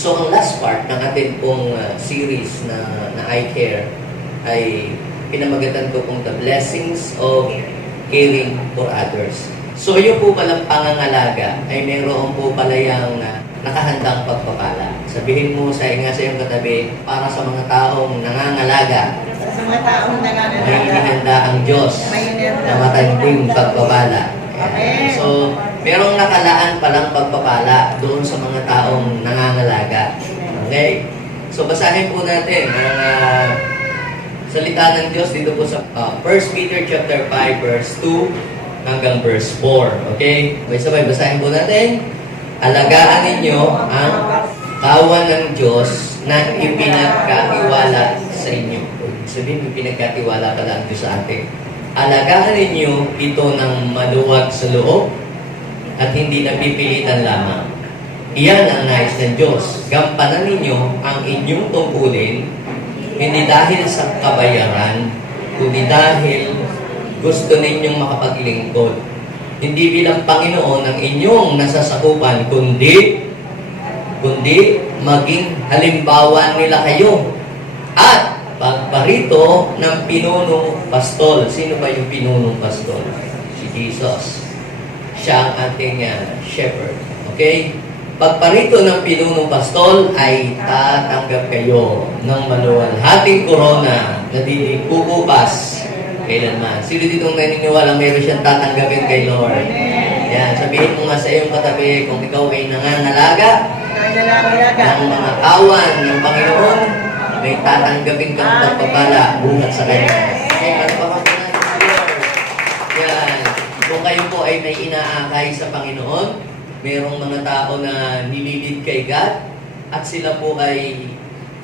So, ang last part ng ating pong series na I Care ay pinamagatan ko pong The Blessings of Caring for Others. So, yung po palang pangangalaga ay mayroon po pala yung nakahandang pagpapala. Sabihin mo sa iyong katabi, para sa mga taong nangangalaga, Sa mga taong may nangangalaga. inihanda ang Diyos na matanding pagpapala. Amen. So, merong nakalaan palang pagpapala doon sa mga taong nangangalaga. Okay? So, basahin po natin ang salita ng Diyos dito po sa 1 Peter chapter 5 verse 2 hanggang verse 4. Okay? May sabay, basahin po natin. Alagaan ninyo ang kawan ng Diyos na ipinagkatiwala sa inyo. Sabihin, ipinagkatiwala pala ang Diyos sa atin. Alagaan ninyo ito ng maluwag sa loob at hindi napipilitan lamang. Iyan ang nais ng Diyos. Gampanan ninyo ang inyong tungkulin hindi dahil sa kabayaran, kundi dahil gusto ninyong makapaglingkod. Hindi bilang Panginoon ang inyong nasasakupan, kundi maging halimbawa nila kayo. At pagparito ng pinunong pastol. Sino ba yung pinunong pastol? Si Jesus. Siya ang ating shepherd. Okay? Pagparito ng pinunong pastol ay tatanggap kayo ng maluwalhating korona na di kukupas kailanman. Sino ditong naniniwala mayroon siyang tatanggapin kay Lord? Yan, sabihin mo nga sa iyong katabi kung ikaw ay nangangalaga ng mga kawan ng Panginoon, may tatanggapin kang pagpapala buhat sa Kanya. Okay, magpapatunan ng Lord. Yan. Kung kayo po ay may inaakay sa Panginoon, mayroong mga tao na nililid kay God, at sila po ay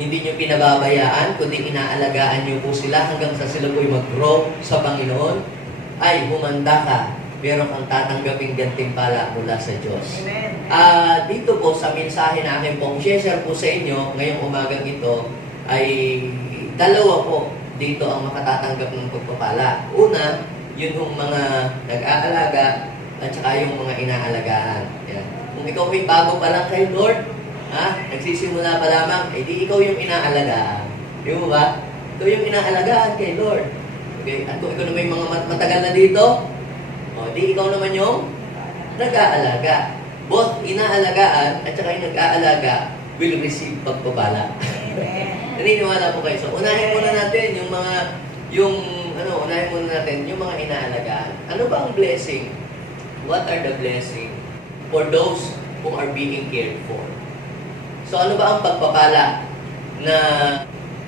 hindi nyo pinababayaan, kundi inaalagaan nyo po sila hanggang sa sila po ay mag-grow sa Panginoon, ay humanda ka, meron kang tatanggaping gantimpala mula sa Diyos. Dito po sa mensahe na akin pong share po sa inyo ngayong umagang ito, ay dalawa po dito ang makatatanggap ng pagpapala. Una, yun yung mga nag-aalaga at saka yung mga inaalagaan. Yan. Kung ikaw ay bago pa lang kay Lord, nagsisimula pa lamang, di ikaw yung inaalagaan. Di mo ba? Ikaw yung inaalagaan kay Lord. Okay? At kung ikaw naman yung mga matagal na dito, di ikaw naman yung nag-aalaga. Both inaalagaan at saka yung nag-aalaga will receive pagpapala. Naniniwala po kayo. So, unahin muna natin yung mga inaalagaan. Ano ba ang blessing? What are the blessing for those who are being cared for? So, ano ba ang pagpapala na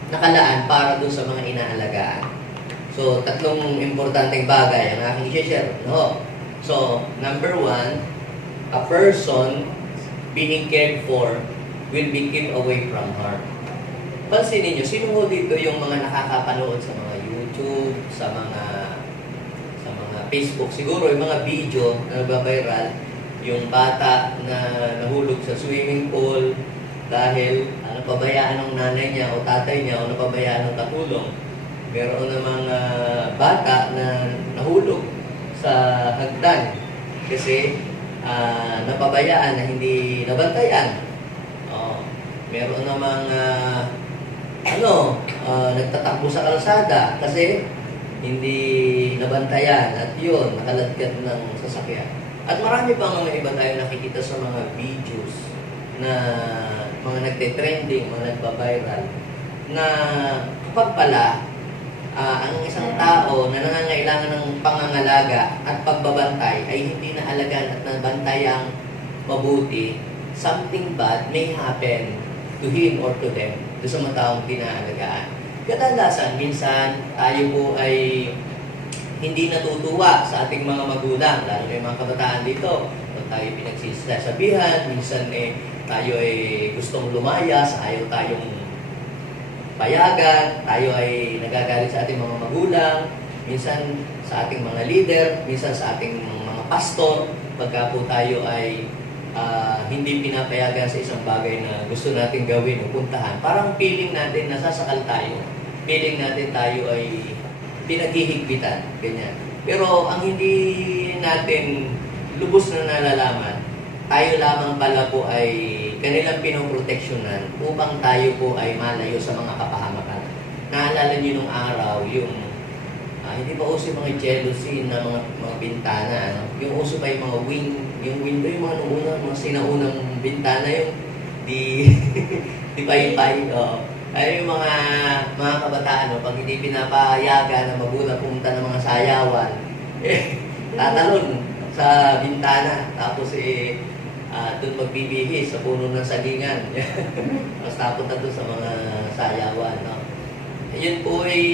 nakalaan para doon sa mga inaalagaan? So, tatlong importanteng bagay ang aking i-share. No? So, number 1, a person being cared for will be kept away from harm. Pansinin nyo, sino ho dito yung mga nakakapanood sa mga YouTube, sa mga Facebook, siguro yung mga video na nagbabiral, yung bata na nahulog sa swimming pool dahil napabayaan ng nanay niya o tatay niya o napabayaan ng katulong. Meron namang bata na nahulog sa hagdan kasi napabayaan na hindi nabantayan. Meron namang nagtatakbo sa kalsada kasi hindi nabantayan at yun, nakaladkad ng sasakyan. At marami pang mga iba tayo nakikita sa mga videos na mga nagte-trending, mga nagba-viral, na kapag pala ang isang tao na nangangailangan ng pangangalaga at pagbabantay ay hindi naalagaan at nabantayang mabuti, something bad may happen to him or to them, to sa mga taong pinaalagaan. Kadalasan, minsan tayo po ay hindi natutuwa sa ating mga magulang, lalo na yung mga kabataan dito. Pag tayo pinagsasabihan, minsan tayo ay gustong lumayas, ayaw tayong payagan, tayo ay nagagalit sa ating mga magulang, minsan sa ating mga leader, minsan sa ating mga pastor, pagka po tayo ay hindi pinapayagan sa isang bagay na gusto natin gawin o puntahan. Parang feeling natin nasasakal tayo. Feeling natin tayo ay pinaghihigpitan. Ganyan. Pero ang hindi natin lubos na nalalaman, tayo lamang pala po ay kanilang pinoproteksyonan upang tayo po ay malayo sa mga kapahamakan. Naalala niyo nung araw, yung hindi pa uso yung mga jealousy na mga bintana, ano? Yung uso pa yung mga yung window, yung mga mga sinaunang bintana, yung di pay-pay, ay yung mga kabataan, no? Pag hindi pinapayagan na magulang pumunta ng mga sayawan, tatalon sa bintana, tapos doon magbibihis sa puno ng sagingan. Tapos tapos na doon sa mga sayawan, no? Yun po ay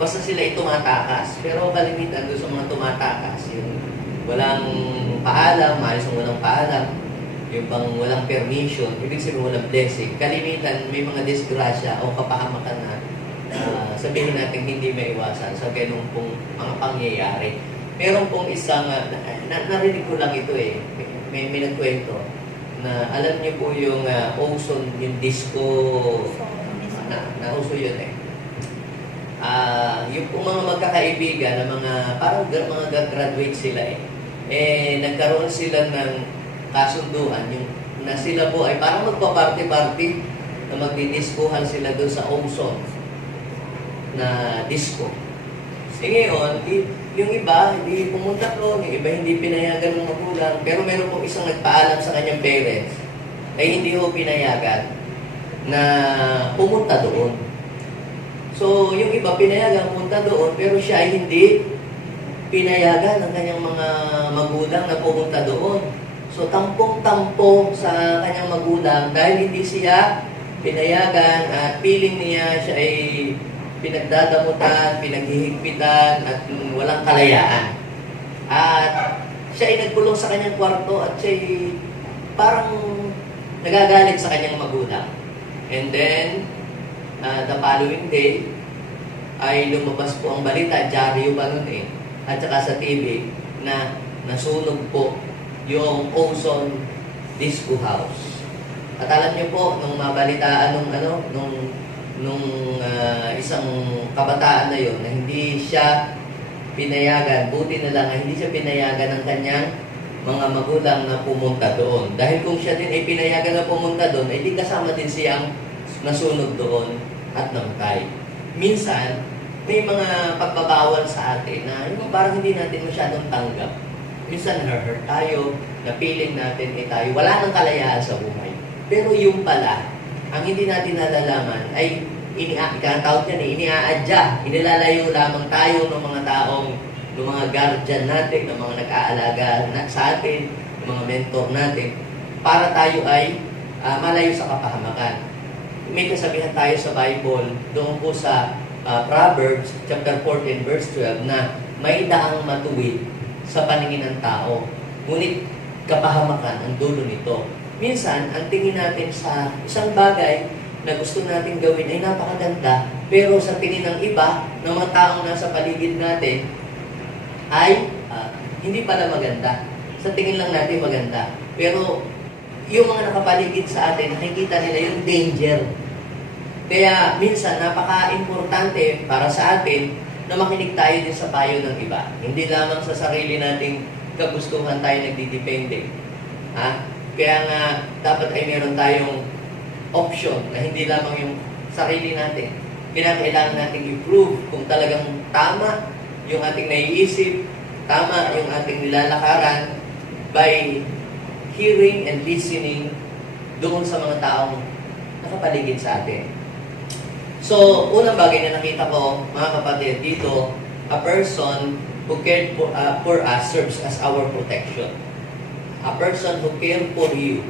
basta sila ay tumatakas. Pero kalimitan doon sa mga tumatakas, yung walang paalam, maalis ang walang paalam, yung pang walang permission, ibig sabihin walang blessing. Kalimitan may mga disgrasya o kapahamakan na sabihin natin hindi maiwasan sa ganung pong mga pangyayari. Meron pong isang, narinig ko lang ito may nagkwento na alam niyo po yung ozone, yung disco, na uso yun yung pong mga magkakaibigan na parang mga graduate sila nagkaroon sila ng kasunduan yung na sila po ay parang magpa-party-party na magdidiscohan sila doon sa ozone na disco. Ngayon, yung iba hindi pumunta doon, yung iba hindi pinayagan ng magulang, pero meron pong isang nagpaalam sa kanyang parents ay hindi ho pinayagan na pumunta doon. So, yung iba pinayagan pumunta doon, pero siya ay hindi pinayagan ng kanyang mga magulang na pumunta doon. So, tampong-tampo sa kanyang magulang dahil hindi siya pinayagan at feeling niya siya ay pinagdadamutan, pinaghihigpitan at walang kalayaan. At siya ay nagkulong sa kanyang kwarto at siya ay parang nagagalit sa kanyang magulang. And then, the following day, ay lumabas po ang balita, dyaryo pa nun at saka sa TV, na nasunog po yung ozone disco house. At alam niyo po, nung mabalitaan nung isang kabataan na yon na hindi siya pinayagan, buti na lang na hindi siya pinayagan ng kanyang mga magulang na pumunta doon. Dahil kung siya din ay pinayagan na pumunta doon, ay di kasama din siyang nasunog doon at namatay. Minsan, may mga pagbabawal sa atin na yung parang hindi natin masyadong tanggap. Minsan, hurt tayo, na feeling natin tayo, wala nang kalayaan sa buhay. Pero yung pala, ang hindi natin nalalaman ay ikatawag yan iniaadya. Inilalayo lamang tayo ng mga taong, ng mga guardian natin, ng mga nag-aalaga sa atin, ng mga mentor natin, para tayo ay malayo sa kapahamakan. May kasabihan tayo sa Bible, doon po sa Proverbs, chapter 14, verse 12, na may daang matuwid sa paningin ng tao, ngunit kapahamakan ang dulo nito. Minsan, ang tingin natin sa isang bagay na gusto natin gawin ay napakaganda, pero sa tingin ng iba, ng mga taong nasa paligid natin, ay hindi pala maganda. Sa tingin lang natin maganda. Pero yung mga nakapaligid sa atin, nakikita nila yung danger. Kaya minsan, napaka-importante para sa atin na makinig tayo din sa payo ng iba. Hindi lamang sa sarili nating kagustuhan tayo nagdidepende. Kaya nga, dapat ay meron tayong option na hindi lamang yung sarili natin. Kinakailangan nating i-prove kung talagang tama yung ating naiisip, tama yung ating nilalakaran by hearing and listening doon sa mga taong nakapaligid sa atin. So, unang bagay na nakita ko, mga kapatid, dito, a person who cared for us serves as our protection. A person who cared for you,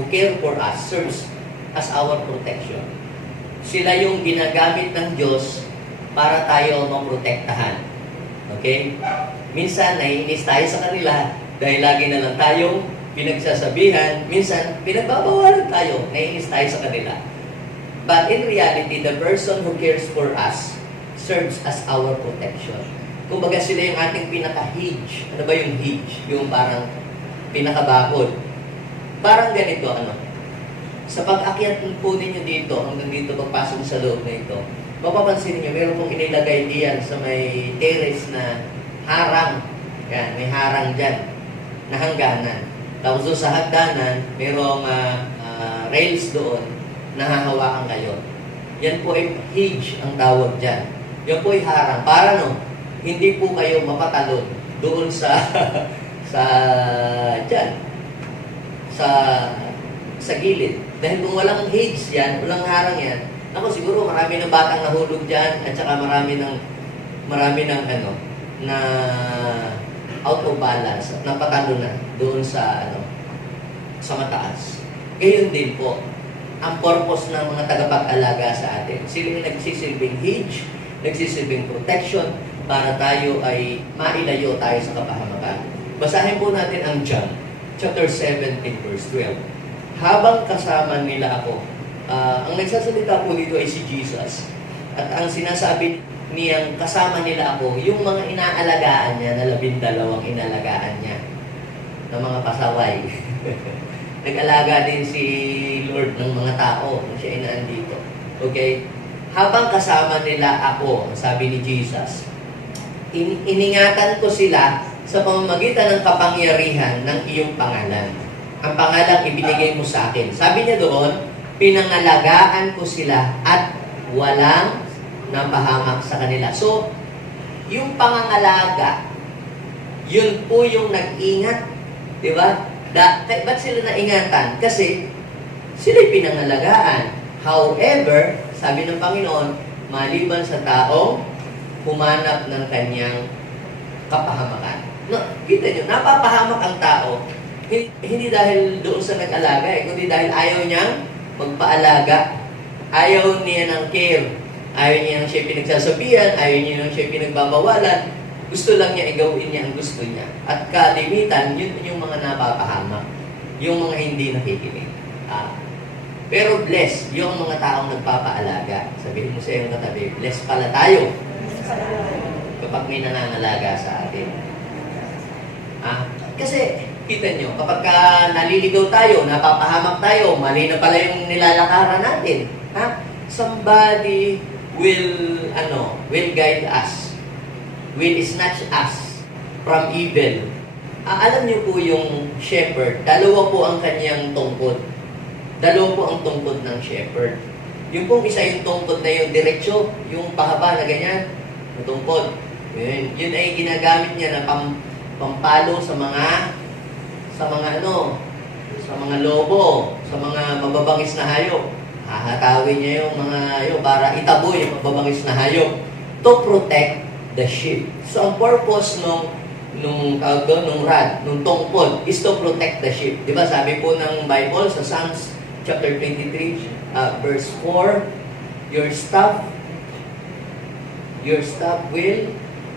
who cared for us, serves as our protection. Sila yung ginagamit ng Diyos para tayo maprotektahan. Okay? Minsan, naiinis tayo sa kanila dahil lagi na lang tayong pinagsasabihan. Minsan, pinagbabawalan tayo, naiinis tayo sa kanila. But in reality, the person who cares for us serves as our protection. Kumbaga sila yung ating pinaka-hedge. Ano ba yung hedge? Yung parang pinaka-bakod. Parang ganito, sa pag-akyat po ninyo dito, hanggang dito pagpasok sa loob na ito, mapapansin niyo, meron pong inilagay diyan sa may terrace na harang. Yan, may harang dyan, na hangganan. Tapos doon sa hagdanan, merong rails doon, nahahawakan kayo. Yan po ay hinge ang tawag dyan. Yan po ay harang. Para no, hindi po kayo mapatalon doon sa sa dyan, sa gilid. Dahil kung walang hinge yan, walang harang yan, ako siguro marami ng batang nahulog dyan at saka marami ng ano, na out of balance at napatalo na doon sa ano, sa mataas. Gayon din po ang purpose ng mga tagapag-alaga sa atin. Sila yung nagsisilbing hinge, nagsisilbing protection para tayo ay mailayo tayo sa kapahamakan. Basahin po natin ang John chapter 17 verse 12. Habang kasama nila ako, ang nagsasalita po dito ay si Jesus. At ang sinasabi niyang kasama nila ako, yung mga inaalagaan niya, na 12 inalagaan niya, ng mga pasaway. Nag-alaga din si Lord ng mga tao kung siya inaandito. Okay? Habang kasama nila ako, sabi ni Jesus, iningatan ko sila sa pamamagitan ng kapangyarihan ng iyong pangalan. Ang pangalang ibinigay mo sa akin. Sabi niya doon, pinangalagaan ko sila at walang napahamak sa kanila. So, yung pangangalaga, yun po yung nag-ingat. Di ba? Ba't sila naingatan? Kasi sila'y pinangalagaan. However, sabi ng Panginoon, maliban sa taong humanap ng kanyang kapahamakan. No, kita nyo, napapahamak ang tao, hindi dahil doon sa nag-alaga, kundi dahil ayaw niyang magpaalaga. Ayaw niya ng care. Ayaw niya ng siya pinagsasabihan, ayaw niya ng siya pinagbabawalan. Gusto lang niya igawin niya ang gusto niya. At kalimitan, yun yung mga napapahamak. Yung mga hindi nakikinig. Pero bless, yung mga taong nagpapaalaga. Sabihin mo sa iyong katabi, bless pala tayo. Kapag may nanangalaga sa atin. Kasi, kita nyo, kapag naliligaw tayo, napapahamak tayo, mali na pala yung nilalakaran natin. Somebody will guide us, will snatch us from evil. Alam niyo po yung shepherd, dalawa po ang kanyang tungkod. Dalawa po ang tungkod ng shepherd. Yung pong isa yung tungkod na yung diretsyo, yung pahaba na ganyan, yung tungkod. Yun ay ginagamit niya na pampalo sa mga lobo, sa mga mababangis na hayop. Hahatawin niya yung mga para itabo yung mababangis na hayop to protect the sheep. So, ang purpose nung rod, nung tungkod, is to protect the sheep. Diba, sabi po ng Bible sa Psalms chapter 23, verse 4, your staff will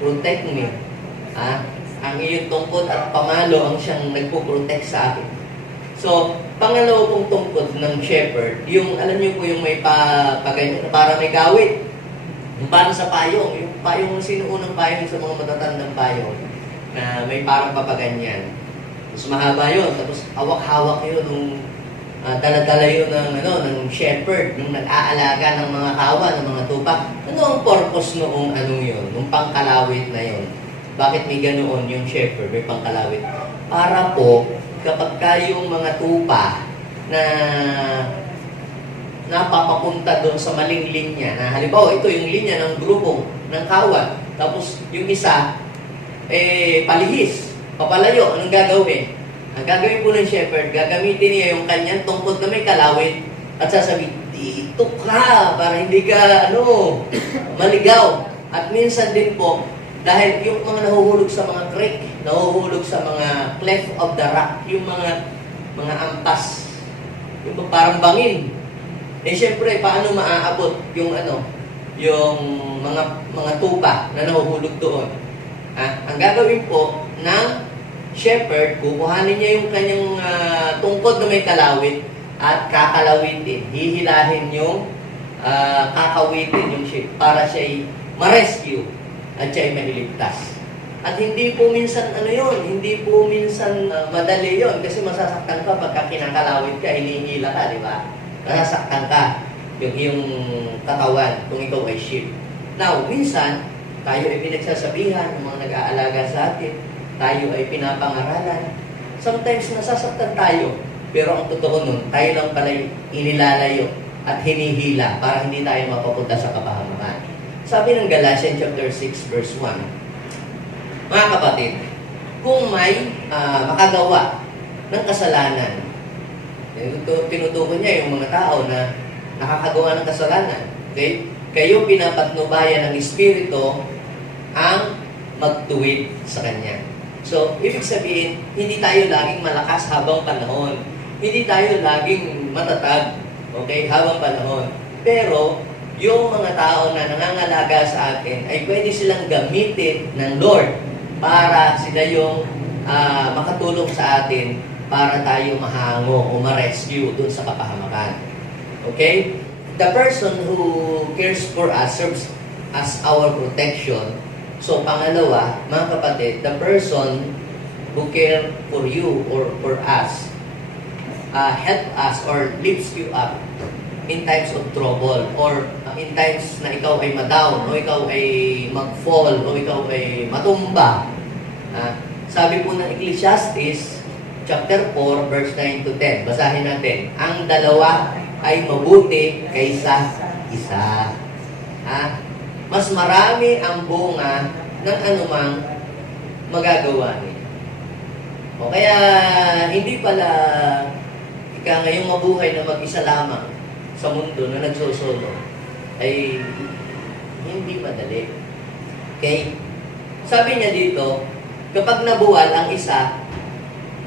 protect me. Ang iyong tungkod at pamalo ang siyang nagpo-protect sa akin. So, pangalawa pong tungkod ng shepherd, yung, alam niyo po yung may para may gawit. Yung parang sa payong. Yung payong, sino unang payong sa mga matatandang payong na may parang papaganyan. Tapos mahaba yun. Tapos hawak-hawak yun nung dala-dala yun ng shepherd, nung nag-aalaga ng mga kawa, ng mga tupa. Ano ang purpose noong yun? Nung pangkalawit na yun? Bakit may ganoon yung shepherd, may pangkalawit? Para po, kapag kayong mga tupa na napapapunta doon sa maling linya, na halimbawa ito yung linya ng grupo ng kawan, tapos yung isa palihis, papalayo, anong gagawin? Ang gagawin po ng shepherd, gagamitin niya yung kanyang tungkod na may kalawit at sasabihin, dito ka, para hindi ka maligaw. At minsan din po, dahil yung mga nahuhulog sa mga creek, nahuhulog sa mga cleft of the rock, yung mga ampas, yung parang bangin. Siyempre, paano maaabot yung yung mga tupa na nahuhulog doon? Ang gagawin po ng shepherd, kukuhanin niya yung kanyang tungkod na may kalawit at kakalawitin, hihilahin yung kakawitin yung sheep para siya ma-rescue at siya ay mailigtas. At hindi po minsan hindi po minsan madali yon kasi masasaktan ka pagka kinakalawit ka, hinihila ka, di ba? Masasaktan ka yung katawan kung ikaw ay sheep. Now, minsan, tayo ay pinagsasabihan ng mga nag-aalaga sa atin, tayo ay pinapangaralan. Sometimes nasasaktan tayo Pero ang totoo nun, tayo lang pala yung inilalayo at hinihila para hindi tayo mapapunta sa kapahamakan. Sabi ng Galatians chapter 6 verse 1, mga kapatid, kung may makagawa ng kasalanan, tinutukoy niya yung mga tao na nakakagawa ng kasalanan. Okay? Kayo pinapatnubayan ng Espiritu ang magtuwid sa Kanya. So, ibig sabihin, hindi tayo laging malakas habang panahon. Hindi tayo laging matatag, okay, habang panahon. Pero, yung mga tao na nangangalaga sa atin ay pwede silang gamitin ng Lord para sila yung makatulong sa atin para tayo mahango o ma-rescue dun sa kapahamakan. Okay? The person who cares for us serves as our protection. So, pangalawa, mga kapatid, the person who care for you or for us, help us or lifts you up in times of trouble or in times na ikaw ay ma-down o ikaw ay mag-fall o ikaw ay matumba. Sabi po ng Ecclesiastes, chapter 4, verse 9 to 10. Basahin natin. Ang dalawa ay mabuti kaysa isa. Mas marami ang bunga ng anumang magagawa niya. O kaya, hindi pala ika ngayong mabuhay na mag-isa lamang sa mundo na nagsusolo ay hindi madali. Okay? Sabi niya dito, kapag nabuwal ang isa,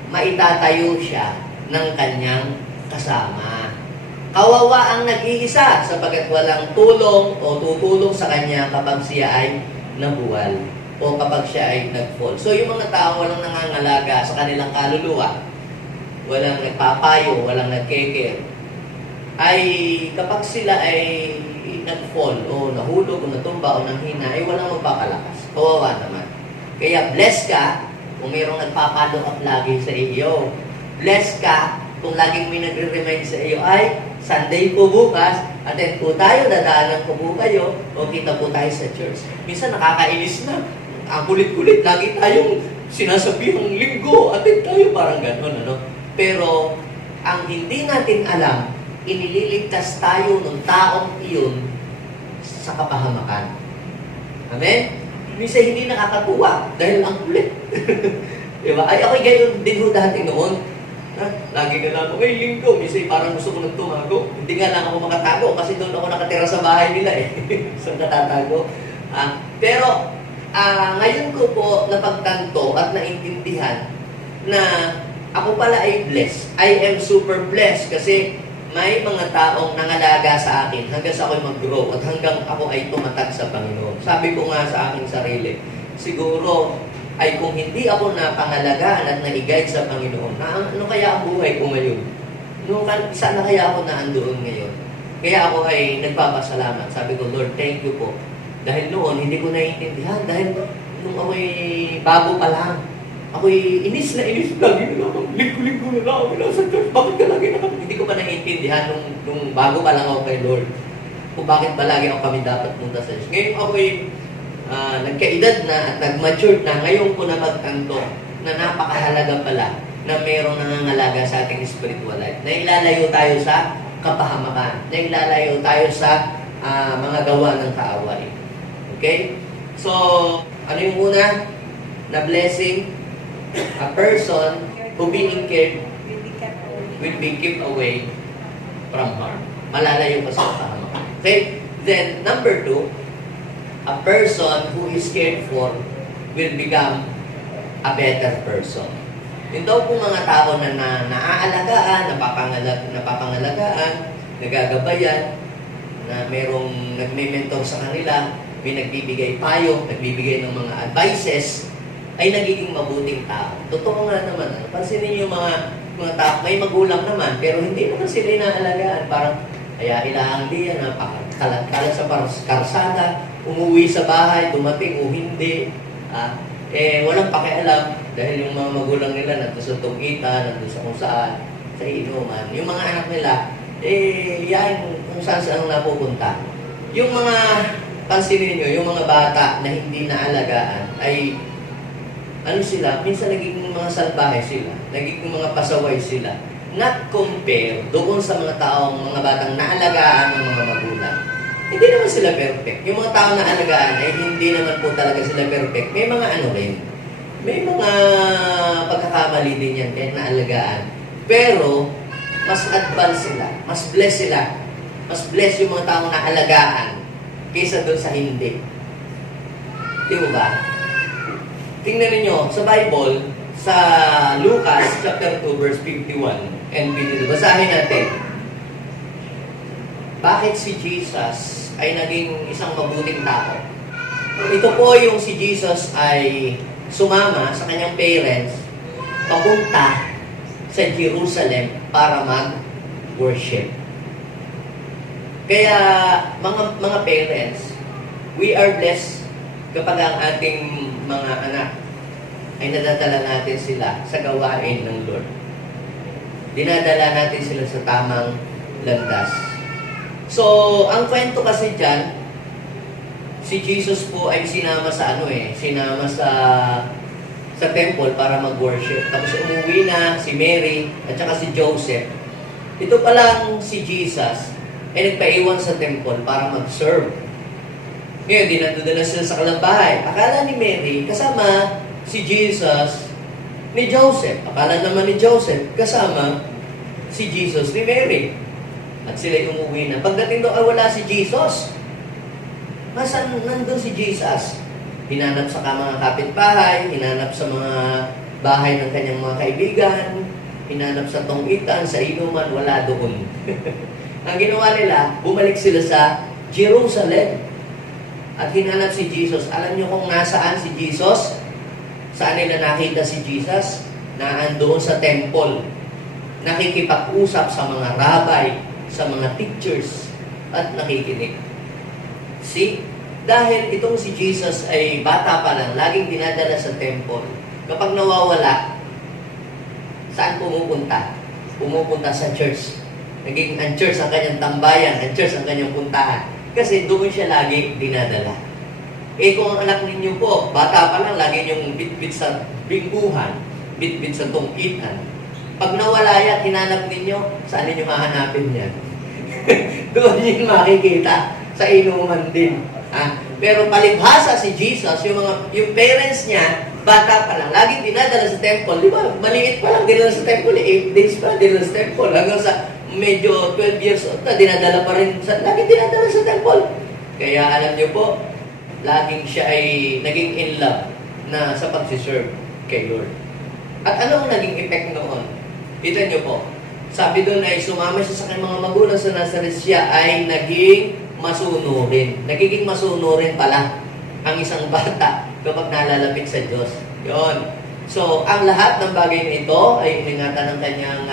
maitatayo siya ng kanyang kasama. Kawawa ang nag-iisa sapagkat walang tulong o tutulong sa kanya kapag siya ay nabuwal o kapag siya ay nag-fall. So yung mga tao walang nangangalaga sa kanilang kaluluwa, walang nagpapayo, walang nagkekere, ay kapag sila ay nag-fall o nahulog o natumba o nanghina, ay walang magpapalakas. Kawawa naman. Kaya bless ka kung mayroong nagpapalo up lagi sa iyo. Bless ka kung laging may nagre-remind sa iyo, ay Sunday po bukas, attend po tayo, dadaanan ko po kayo, o kita po tayo sa church. Minsan nakakainis na. Ang kulit-kulit, lagi tayong sinasabihang linggo, attend tayo, parang gano'n, ano? Pero, ang hindi natin alam, inililigtas tayo ng taong iyon sa kapahamakan. Amen? Minsan hindi nakakatuwa dahil ang kulit. Diba? Ay, ako'y gayon din ho dati noon. Lagi na lang ako, may linggo. Minsan parang gusto ko nang tumago. Hindi nga lang ako makatago kasi doon ako nakatira sa bahay nila eh. So, natatago. Pero, ngayon ko po napagtanto at naintindihan na ako pala ay blessed. I am super blessed kasi may mga taong nangalaga sa akin hanggang sa ako'y mag-grow at hanggang ako ay tumatag sa Panginoon. Sabi ko nga sa aking sarili, siguro ay kung hindi ako napangalagaan at na-guide sa Panginoon, ano kaya ang buhay ko ngayon? Saan na kaya ako naandoon ngayon? Kaya ako ay nagpapasalamat. Sabi ko, Lord, thank you po. Dahil noon, hindi ko naiintindihan. Dahil nung ako'y bago pa lang, ako'y inis na inis. Lagi na lang, linggo-linggo na lang ako nasa church. Bakit ka lagi na kami? Hindi ko pa naiintindihan nung bago pa lang ako kay Lord. Kung bakit ba lagi ako kami dapat punta sa church. Ngayon ako'y nagkaedad na at nag-mature na, ngayon ko na magtanto na napakahalaga pala na mayroong nangangalaga sa ating spiritual life. Na ilalayo tayo sa kapahamakan. Na ilalayo tayo sa mga gawa ng kaaway. Okay? So, ano yung una? Na blessing, a person who being cared will be kept away from harm. Malalayo ka sa kapahamakan. Okay? Then, number 2, a person who is cared for will become a better person. Yung daw po mga tao na naaalagaan, napapangalagaan, nagagabayan, na merong nagme-mentor sa kanila, may nagbibigay payo, nagbibigay ng mga advices, ay nagiging mabuting tao. Totoo nga naman. Pansinin niyo yung mga tao, may magulang naman, pero hindi naman sila inaalagaan. Parang, ilang diyan, napakalat-kalat sa karsada, umuwi sa bahay, dumating o hindi. Walang pakialam dahil yung mga magulang nila nandun sa tugita, nandun sa kung saan, sa inuman. Yung mga anak nila, yan kung saan napupunta. Yung mga, pansinin nyo, yung mga bata na hindi naalagaan ay, ano sila, minsan nagiging mga salbahe sila, nagiging mga pasaway sila, not compare doon sa mga mga batang naalagaan ng mga magulang. Hindi naman sila perfect. Yung mga taong naalagaan ay hindi naman po talaga sila perfect. May mga rin. May mga pagkakamali din yan kahit naalagaan. Pero, mas advanced sila. Mas blessed sila. Mas blessed yung mga taong naalagaan kaysa doon sa hindi. Di ba? Tingnan ninyo, sa Bible, sa Lucas chapter 2 verse 51 and 52. Basahin natin. Bakit si Jesus ay naging isang mabuting tao? Ito po yung si Jesus ay sumama sa kanyang parents papunta sa Jerusalem para mag-worship. Kaya mga parents, we are blessed kapag ang ating mga anak ay nadadala natin sila sa gawain ng Lord. Dinadala natin sila sa tamang landas. So, ang kwento kasi dyan, si Jesus po ay sinama sa sinama sa temple para mag-worship. Tapos umuwi na si Mary at saka si Joseph. Ito palang si Jesus ay nagpaiwan sa temple para mag-serve. Ngayon, dinadala sila sa kanilang bahay. Akala ni Mary, kasama si Jesus ni Joseph. Akala naman ni Joseph, kasama si Jesus ni Mary. At sila'y umuwi na. Pagdating doon, wala si Jesus. Nasaan nandun si Jesus? Hinanap sa mga kapitbahay, hinanap sa mga bahay ng kanyang mga kaibigan, hinanap sa tonggitan, sa inuman, wala doon. Ang ginawa nila, bumalik sila sa Jerusalem. At hinanap si Jesus. Alam niyo kung nasaan si Jesus? Saan nila nakita si Jesus? Naandoon sa temple. Nakikipag-usap sa mga rabbi, sa mga teachers, at nakikinig. See? Dahil itong si Jesus ay bata pa lang, laging dinadala sa temple. Kapag nawawala, saan pumupunta? Pumupunta sa church. Naging ang church ang kanyang tambayan, ang church ang kanyang puntahan. Kasi doon siya lagi dinadala. Kung ang anak ninyo po, bata pa lang, lagi niyong bit-bit sa bingguhan, bit-bit sa tungkitan. Pag nawala yan, hinanap ninyo, saan ninyo hahanapin yan? Doon yung makikita, sa inuman din. Pero palibhasa si Jesus, yung parents niya, bata pa lang, laging dinadala sa temple. Di ba? Maliit pa lang, dinadala sa temple. 8 days pa, dinadala sa temple. Hanggang sa medyo 12 years old na, dinadala pa rin. Laging dinadala sa temple. Kaya alam niyo po, laging siya ay naging in love na sa pagsiserve kay Lord. At ano ang naging effect noon? Kita niyo po, sabi doon ay sumama siya sa kanyang mga magulang sa Nazareth, siya ay naging masunurin. Nagiging masunurin pala ang isang bata kapag nalalapit sa Diyos. Yun. So, ang lahat ng bagay na ito ay iningatan ng kanyang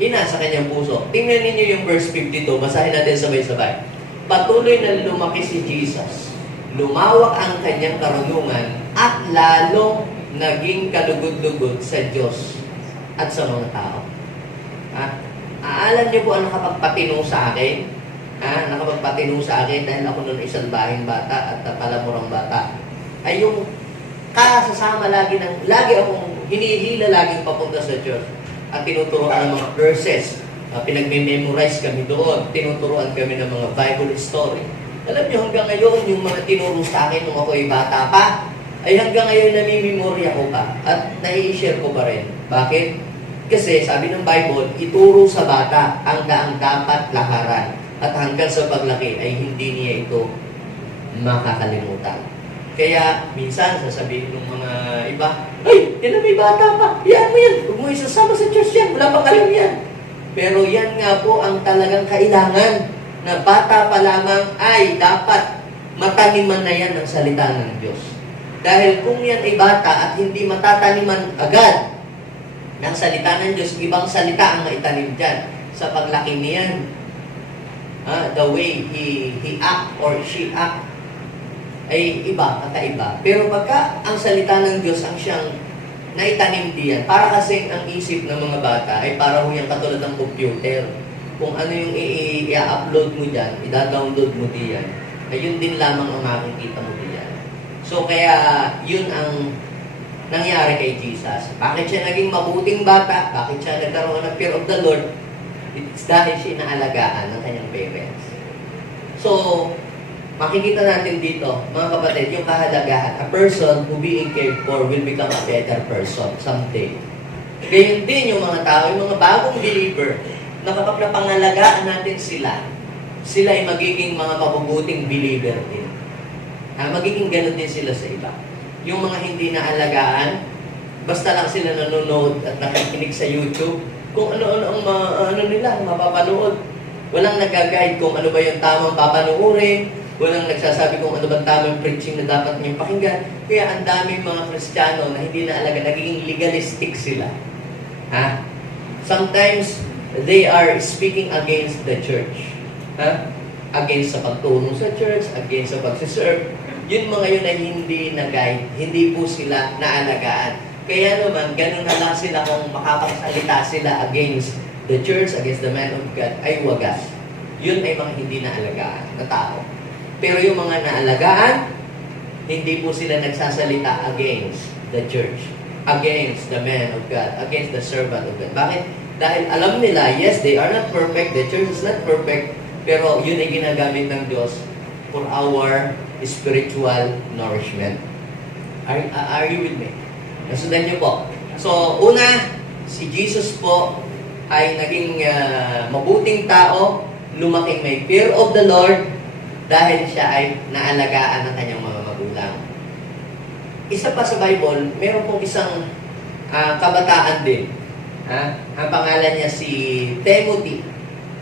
ina sa kanyang puso. Tingnan ninyo yung verse 52. Basahin natin sabay-sabay. Patuloy na lumaki si Jesus. Lumawak ang kanyang karunungan at lalong naging kalugod-lugod sa Diyos at sa mga tao. Alam niyo po ang nakapagpatino sa akin? Nakapagpatino sa akin dahil ako noon isang bahing bata at palamurang bata. Ay yung kasasama lagi akong hinihila laging papunta sa church at tinuturuan ng mga verses. Pinagme-memorize kami doon. Tinuturuan kami ng mga Bible story. Alam niyo, hanggang ngayon, yung mga tinuro sa akin nung ako'y bata pa, ay hanggang ngayon namimemorya ko pa at nai-share ko pa rin. Bakit? Kasi sabi ng Bible, ituro sa bata ang daang dapat lakaran at hanggang sa paglaki ay hindi niya ito makakalimutan. Kaya minsan sasabihin ng mga iba, ay, yan na may bata pa, yan mo yan, huwag mo isasama sa church yan, wala pang alam yan. Pero yan nga po ang talagang kailangan na bata pa lamang ay dapat mataniman na yan ng salita ng Diyos. Dahil kung yan ay bata at hindi matataniman agad ng salita ng Diyos, ibang salita ang maitanim dyan sa paglaki niyan. The way he act or she act ay iba, kakaiba. Pero pagka ang salita ng Diyos ang siyang naitanim diyan, para kasing ang isip ng mga bata ay para yung katulad ng computer. Kung ano yung i-upload mo diyan, i-download mo diyan, ay yun din lamang ang makikita mo diyan. So kaya yun ang nangyari kay Jesus. Bakit siya naging mabuting bata? Bakit siya nagkaroon ng fear of the Lord? It's dahil siya inaalagaan ng kanyang parents. So, makikita natin dito, mga kapatid, yung kahalagahan. A person who being cared for will become a better person someday. Ganyan din yung mga tao, yung mga bagong believer, na kapag napangalagaan natin sila, sila ay magiging mga mabubuting believer din. Magiging ganun din sila sa iba. Yung mga hindi naalagaan, basta lang sila nanonood at nakikinig sa YouTube, kung ano-ano ang nila, mapapanood. Walang nag-guide kung ano ba yung tamang papanuurin, walang nagsasabi kung ano ba tamang preaching na dapat niyong pakinggan. Kaya ang daming mga Kristiyano na hindi naalaga, nagiging legalistic sila. Sometimes, they are speaking against the church. Against sa pagtulong sa church, against sa pagsiserve. Yun mga yun ay hindi na-guide, hindi po sila naalagaan. Kaya naman, ganun na lang sila kung makapagsalita sila against the church, against the man of God, ay wagas. Yun ay mga hindi naalagaan na tao. Pero yung mga naalagaan, hindi po sila nagsasalita against the church, against the man of God, against the servant of God. Bakit? Dahil alam nila, yes, they are not perfect, the church is not perfect, pero yun ay ginagamit ng Diyos for our spiritual nourishment. Are you with me? Nasundan niyo po. So, una, si Jesus po ay naging mabuting tao, lumaking may fear of the Lord, dahil siya ay naalagaan ng kanyang mga magulang. Isa pa sa Bible, meron pong isang kabataan din. Ang pangalan niya si Timothy.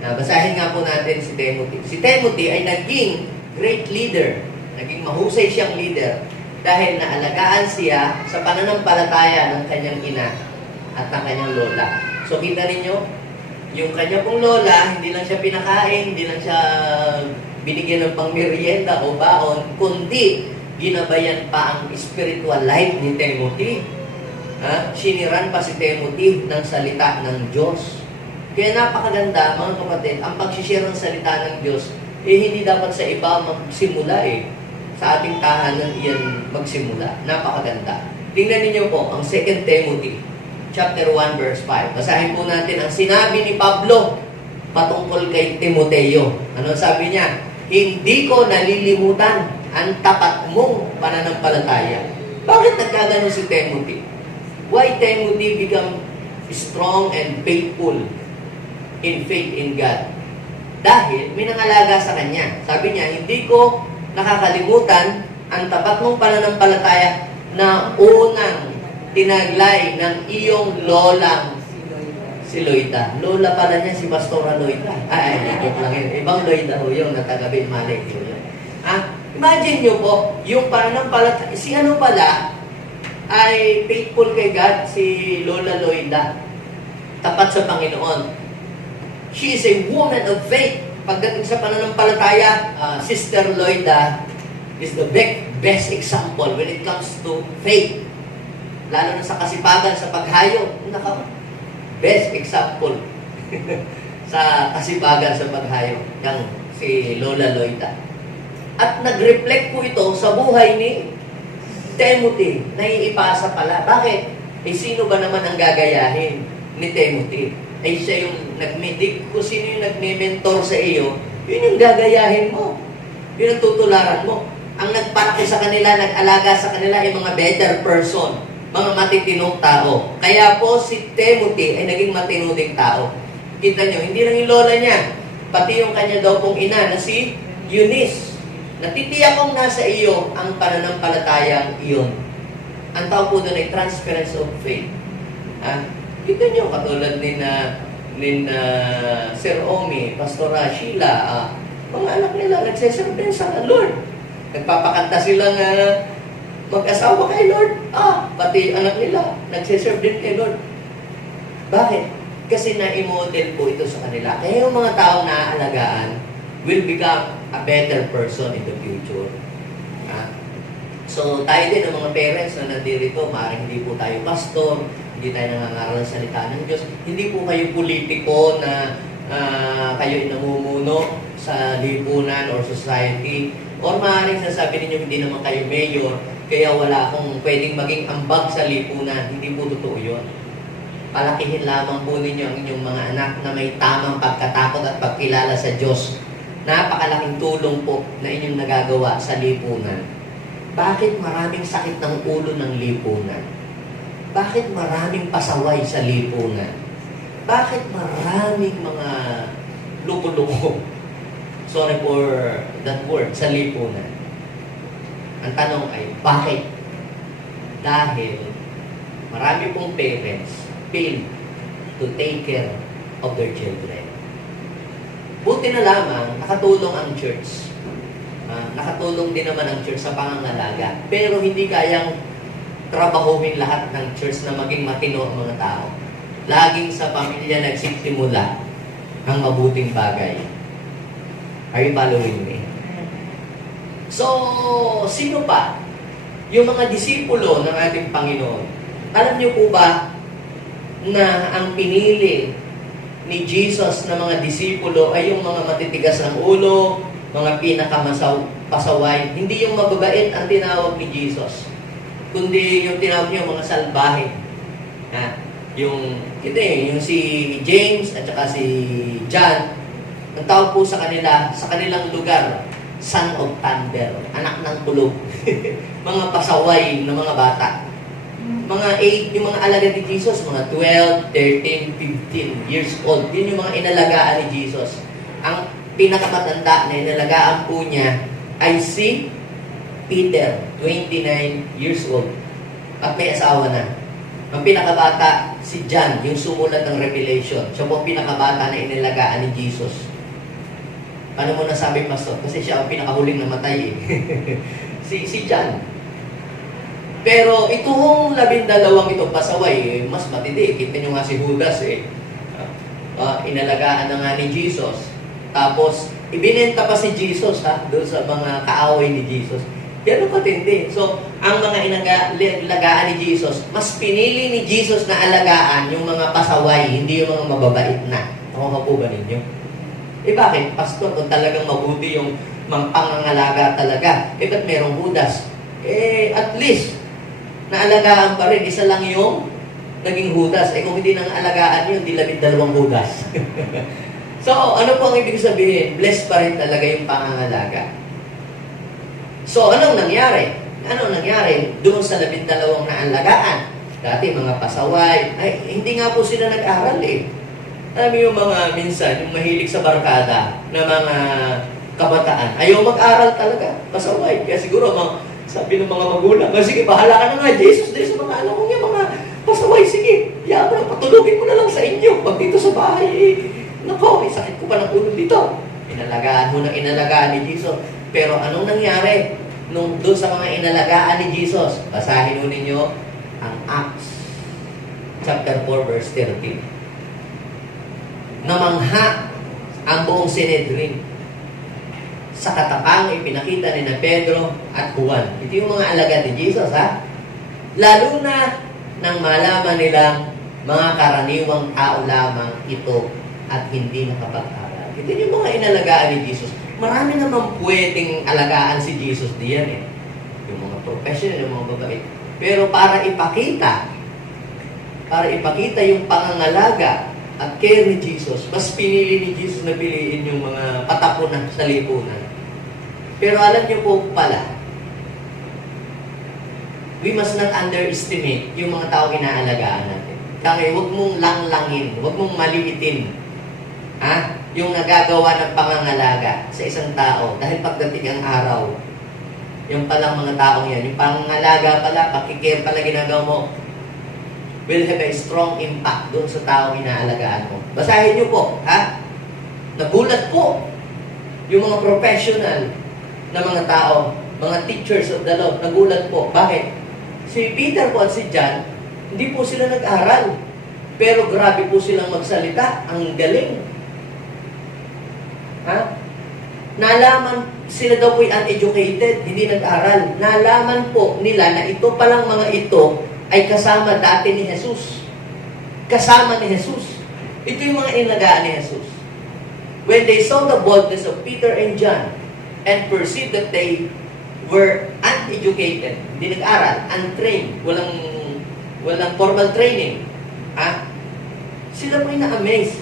Basahin nga po natin si Timothy. Si Timothy ay naging great leader. Naging mahusay siyang leader dahil naalagaan siya sa pananampalataya ng kanyang ina at ng kanyang lola. So kita ninyo, yung kanya pong lola, hindi lang siya pinakain, hindi lang siya binigyan ng pangmerienda o baon, kundi ginabayan pa ang spiritual life ni Timothy. Siniran pa si Timothy ng salita ng Diyos. Kaya napakaganda, mga kapatid, ang pagsishare ng salita ng Diyos, hindi dapat sa iba magsimula Sa ating tahanan iyan magsimula. Napakaganda. Tingnan niyo po, ang 2 Timothy, chapter 1, verse 5. Basahin po natin ang sinabi ni Pablo patungkol kay Timoteo. Ano sabi niya? Hindi ko nalilimutan ang tapat mong pananampalataya. Bakit nagkagano si Timothy? Why Timothy become strong and faithful in faith in God? Dahil may nangalaga sa kanya. Sabi niya, hindi ko nakakalimutan ang tapat mong pananampalataya na unang tinaglay ng iyong lolang si Loida. Lola pala niya si Pastora Loida. Joke lang yun. Ibang Loida ho yung natagabit mali. Imagine nyo po, yung pananampalataya, si ano pala, ay faithful kay God, si Lola Loida. Tapat sa Panginoon. She is a woman of faith. Pagdating sa pananampalataya, Sister Loida is the best example when it comes to faith. Lalo na sa kasipagan, sa paghayo. Best example sa kasipagan, sa paghayo. Yang si Lola Loida. At nag-reflect po ito sa buhay ni Timothy. Naiipasa pala. Bakit? Sino ba naman ang gagayahin ni Timothy? Siya yung kung sino yung nagme-mentor sa iyo, yun yung gagayahin mo. Yun ang tutularan mo. Ang nagpalaki sa kanila, nag-alaga sa kanila ay mga better person, mga matitinong tao. Kaya po si Timothy ay naging matino ding tao. Kita nyo, hindi lang yung lola niya, pati yung kanya daw pong ina na si Eunice. Natitiyak kong nasa iyo ang pananampalatayang iyon. Ang tawag po doon ay transference of faith. Kita nyo, katulad ni Sir Omi, Pastora Sheila, mga anak nila, nagseserve din sa Lord. Nagpapakanta silang mag-asawa kay Lord. Pati anak nila, nagseserve din kay Lord. Bakit? Kasi na-model po ito sa kanila. Kaya yung mga taong naaalagaan will become a better person in the future. So, tayo din, ang mga parents na nandirito, maaaring hindi po tayo pastor, hindi tayo nangangaral ng salita ng Diyos, hindi po kayo politiko na kayo namumuno sa lipunan or society, or maaaring sasabi ninyo hindi naman kayo mayor, kaya wala akong pwedeng maging ambag sa lipunan. Hindi po totoo yun. Palakihin lamang po ninyo ang inyong mga anak na may tamang pagkatakot at pagkilala sa Diyos. Napakalaking tulong po na inyong nagagawa sa lipunan. Bakit maraming sakit ng ulo ng lipunan? Bakit maraming pasaway sa lipunan? Bakit maraming mga luko-luko? Sorry for that word, sa lipunan. Ang tanong ay, bakit? Dahil marami pong parents fail to take care of their children. Buti na lamang, nakatulong ang church. Nakatulong din naman ang church sa pangangalaga. Pero hindi kayang trabahuhin lahat ng church na maging matino ang mga tao. Laging sa pamilya nagsisimula ang mabuting bagay. Are you following me? So, sino pa? Yung mga disipulo ng ating Panginoon. Alam niyo po ba na ang pinili ni Jesus na mga disipulo ay yung mga matitigas ng ulo, mga pinakamasaway. Hindi yung mababait ang tinawag ni Jesus, kundi yung tinawag niyo mga salbahe. Yung si James at saka si John, ang tawag po sa kanila, sa kanilang lugar, son of thunder, anak ng kulog. Mga pasaway na mga bata. Mga 8, yung mga alagad ni Jesus, mga 12, 13, 15 years old. Yun yung mga inalagaan ni Jesus. Ang pinakamatanda na inalagaan po niya ay si Peter, 29 years old. At may asawa na. Ang pinakabata, si John, yung sumulat ng Revelation. Siya po ang pinakabata na inalagaan ni Jesus. Paano mo nasabi, Pastor? Kasi siya ang pinakahuling namatay si John. Pero itong 12 itong pasaway, mas matindi. Kita nyo nga si Judas inalagaan na nga ni Jesus. Tapos, ibinenta pa si Jesus doon sa mga kaaway ni Jesus. Yan ang matindi. So, ang mga inalagaan ni Jesus, mas pinili ni Jesus na alagaan yung mga pasaway, hindi yung mga mababait na. Ako po ba ninyo? Bakit? Pastor, kung talagang mabuti yung mga pangangalaga talaga, ba't merong Judas? At least, naalagaan pa rin, isa lang yung naging Judas. Kung hindi nang alagaan yun, di 12 Judas. So, ano po ang ibig sabihin? Blessed pa rin talaga yung pangangalaga. So, anong nangyari? Doon sa 12 na alagaan? Dati, mga pasaway. Hindi nga po sila nag-aral Alam yung mga minsan, yung mahilig sa barkada na mga kabataan, ayaw mag-aral talaga. Pasaway. Kaya siguro, sabi ng mga magulang, sige, bahala ka na nga, Jesus, dahil sa mga alam mo niya, mga pasaway, sige, patulugin mo na lang sa inyo. Pag dito sa bahay, nako, may sakit ko pa ng ulo dito. Inalagaan mo na inalagaan ni Jesus. Pero anong nangyari nung doon sa mga inalagaan ni Jesus? Basahin mo ninyo ang Acts chapter 4 verse 13. Namangha ang buong Sinedrin. Sa katapang ipinakita ni na Pedro at Juan. Ito yung mga alagad ni Jesus, Lalo na nang malaman nilang mga karaniwang tao lamang ito at hindi nakapag-aral. Ito yung mga inalagaan ni Jesus. Marami naman pwedeng alagaan si Jesus diyan Yung mga professional, yung mga babae. Pero para ipakita yung pangangalaga at care ni Jesus, mas pinili ni Jesus na piliin yung mga patapunan sa lipunan. Pero alam niyo po pala, we must not underestimate yung mga tao inaalagaan natin. Kaya huwag mong langlangin, huwag mong maliitin yung nagagawa ng pangangalaga sa isang tao. Dahil pagdating ang araw, yung palang mga taong yan, yung pangangalaga pala, pakikare pala ginagawa mo, will have a strong impact doon sa taong inaalagaan mo. Basahin niyo po, nagulat po yung mga professional na mga tao, mga teachers of the law, nagulat po. Bakit? Si Peter po at si John, hindi po sila nag-aral. Pero grabe po silang magsalita. Ang galing. Nalaman, sila daw po'y uneducated, hindi nag-aral. Nalaman po nila na ito palang mga ito ay kasama dati ni Jesus. Kasama ni Jesus. Ito yung mga inalagaan ni Jesus. When they saw the boldness of Peter and John and perceived that they were uneducated, hindi nag-aral, untrained, walang formal training, sila po'y na-amaze.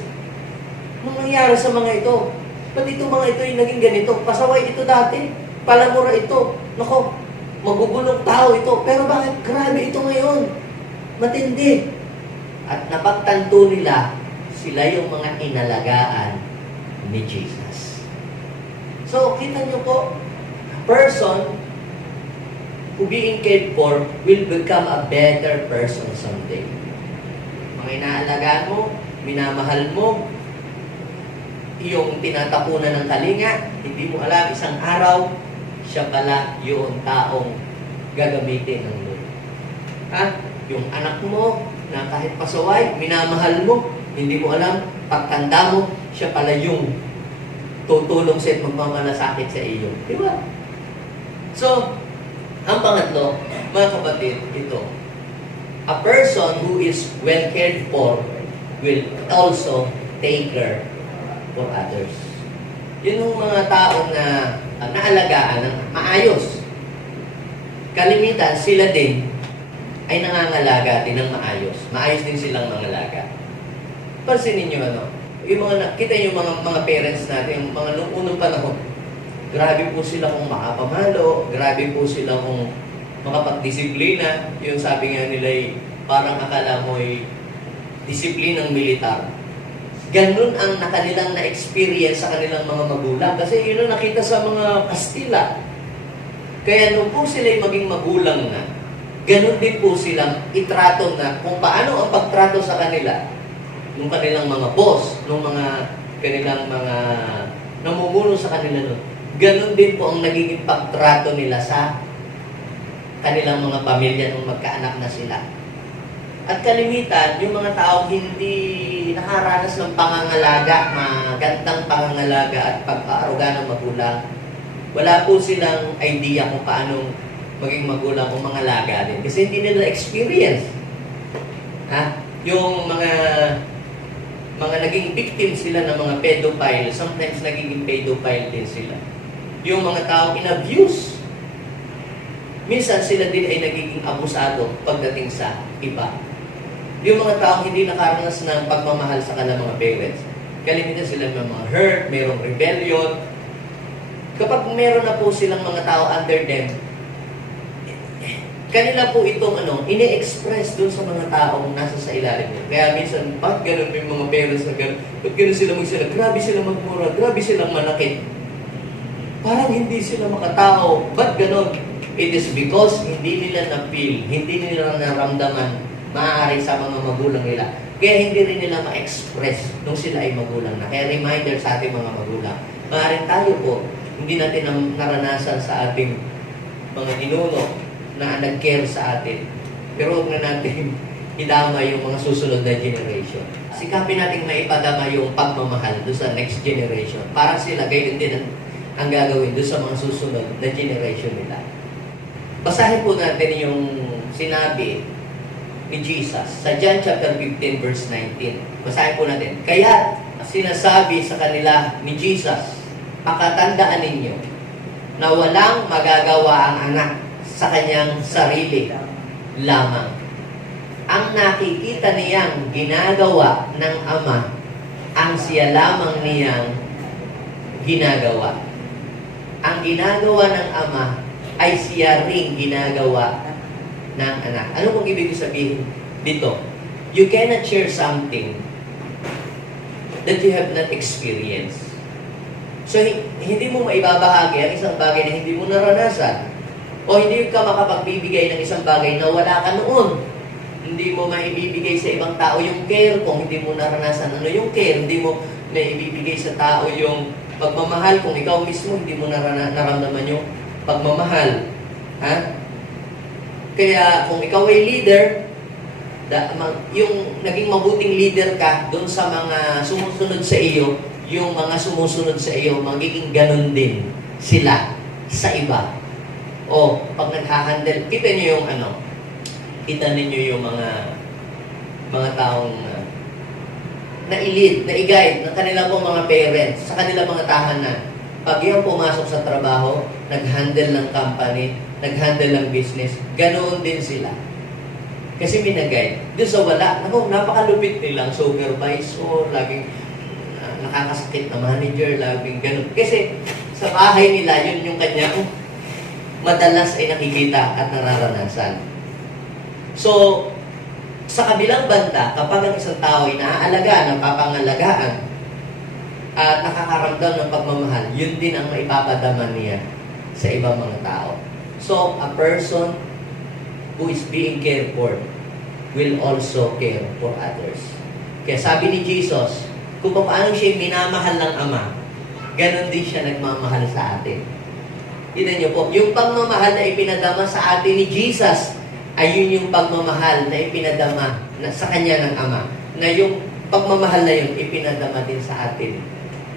Anong nangyari sa mga ito? Ba't ito mga ito ay naging ganito? Pasaway ito dati. Palamura ito. Nako, magugulong tao ito. Pero bakit grabe ito ngayon? Matindi. At napagtanto nila, sila yung mga inalagaan ni Jesus. So, kita nyo po, a person who being cared for will become a better person someday. Mga inaalagaan mo, minamahal mo, yung tinatapunan ng kalinga, hindi mo alam, isang araw, siya pala yung taong gagamitin ng Lord. Yung anak mo, na kahit pasaway, minamahal mo, hindi mo alam, pagtanda mo, siya pala yung tutulong sa magmamalasakit sa iyo. Di ba? So, ang pangatlo, mga kapatid, ito, a person who is well cared for will also take care for others. Yun yung mga tao na naalagaan ng maayos. Kalimitan, sila din ay nangangalaga din ng maayos. Maayos din silang mangalaga. Pansinin nyo yung kita yung mga parents natin, yung mga nung unang panahon, grabe po sila kung makapamalo, grabe po sila kung makapagdisiplina. Yung sabi nga nila parang akala mo disiplinang militar. Ganun ang nakanilang na-experience sa kanilang mga magulang. Kasi yun ang nakita sa mga Kastila. Kaya nung po sila maging magulang na, ganun din po silang itrato na kung paano ang pagtrato sa kanila nung kanilang mga boss, nung kanilang mga namumuno sa kanila nun. Ganun din po ang nagiging pagtrato nila sa kanilang mga pamilya nung magkaanak na sila. At kalimitan, yung mga tao hindi nakaranas ng pangangalaga, magandang pangangalaga at pagpaaruga ng magulang, wala po silang idea kung paano maging magulang o mangalaga din. Kasi hindi nila experience. Yung mga naging victim sila ng mga pedophile, sometimes nagiging pedophile din sila. Yung mga tao in-abuse, minsan sila din ay nagiging abusado pagdating sa iba. Yung mga tao hindi nakaranas ng pagmamahal sa kanilang mga parents, kalimitan sila ng mga hurt, mayroong rebellion. Kapag meron na po silang mga tao under them, kanila po itong ini-express doon sa mga taong nasa sa ilalim niya. Kaya minsan, bakit ganun yung mga parents na ganun? Bakit ganun sila magsila? Grabe sila magmura, grabe silang manakit. Parang hindi sila makatao. Ba't ganun? It is because hindi nila na-feel, hindi nila naramdaman maaari sa mga magulang nila. Kaya hindi rin nila ma-express nung sila ay magulang na. Kaya reminder sa ating mga magulang. Maaaring tayo po, hindi natin naranasan sa ating mga ninuno na nag-care sa atin. Pero huwag na natin idama yung mga susunod na generation. Sikapin natin maipadama yung pagmamahal doon sa next generation. Para sila, ganyan din ang gagawin doon sa mga susunod na generation nila. Basahin po natin yung sinabi ni Jesus sa John chapter 15 verse 19. Basahin po natin. Kaya sinasabi sa kanila ni Jesus, pakatandaan ninyo na walang magagawa ang anak sa kanyang sarili lamang. Ang nakikita niyang ginagawa ng Ama, ang siya lamang niyang ginagawa. Ang ginagawa ng Ama ay siya ring ginagawa ng anak. Ano kung ibig sabihin dito? You cannot share something that you have not experienced. So, hindi mo maibabahagi ang isang bagay na hindi mo naranasan. O hindi ka makapagbibigay ng isang bagay na wala ka noon. Hindi mo maibibigay sa ibang tao yung care kung hindi mo naranasan ano yung care. Hindi mo maibibigay sa tao yung pagmamahal kung ikaw mismo hindi mo naramdaman yung pagmamahal. Kaya kung ikaw ay leader, yung naging mabuting leader ka doon sa mga sumusunod sa iyo, yung mga sumusunod sa iyo, magiging ganun din sila sa iba. O, pag nag-handle, kita niyo yung kita ninyo yung mga taong na i-lead, na i-guide ng kanilang pong mga parents sa kanilang mga tahanan. Pag yung pumasok sa trabaho, nag-handle ng company, nag-handle ng business, ganoon din sila. Kasi minagay. Doon sa wala, napakalupit nilang supervisor, laging nakakasakit na manager, laging ganun. Kasi sa bahay nila, yun yung kanyang madalas ay nakikita at nararanasan. So, sa kabilang banda, kapag ang isang tao ay naaalagaan, napapangalagaan, at nakakaramdam ng pagmamahal, yun din ang maipapadama niya sa ibang mga tao. So, a person who is being cared for will also care for others. Kaya sabi ni Jesus, kung paano siya minamahal ng Ama, ganon din siya nagmamahal sa atin. Tignan niyo po, yung pagmamahal na ipinadama sa atin ni Jesus, ay yun yung pagmamahal na ipinadama sa Kanya ng Ama. Na yung pagmamahal na yun, ipinadama din sa atin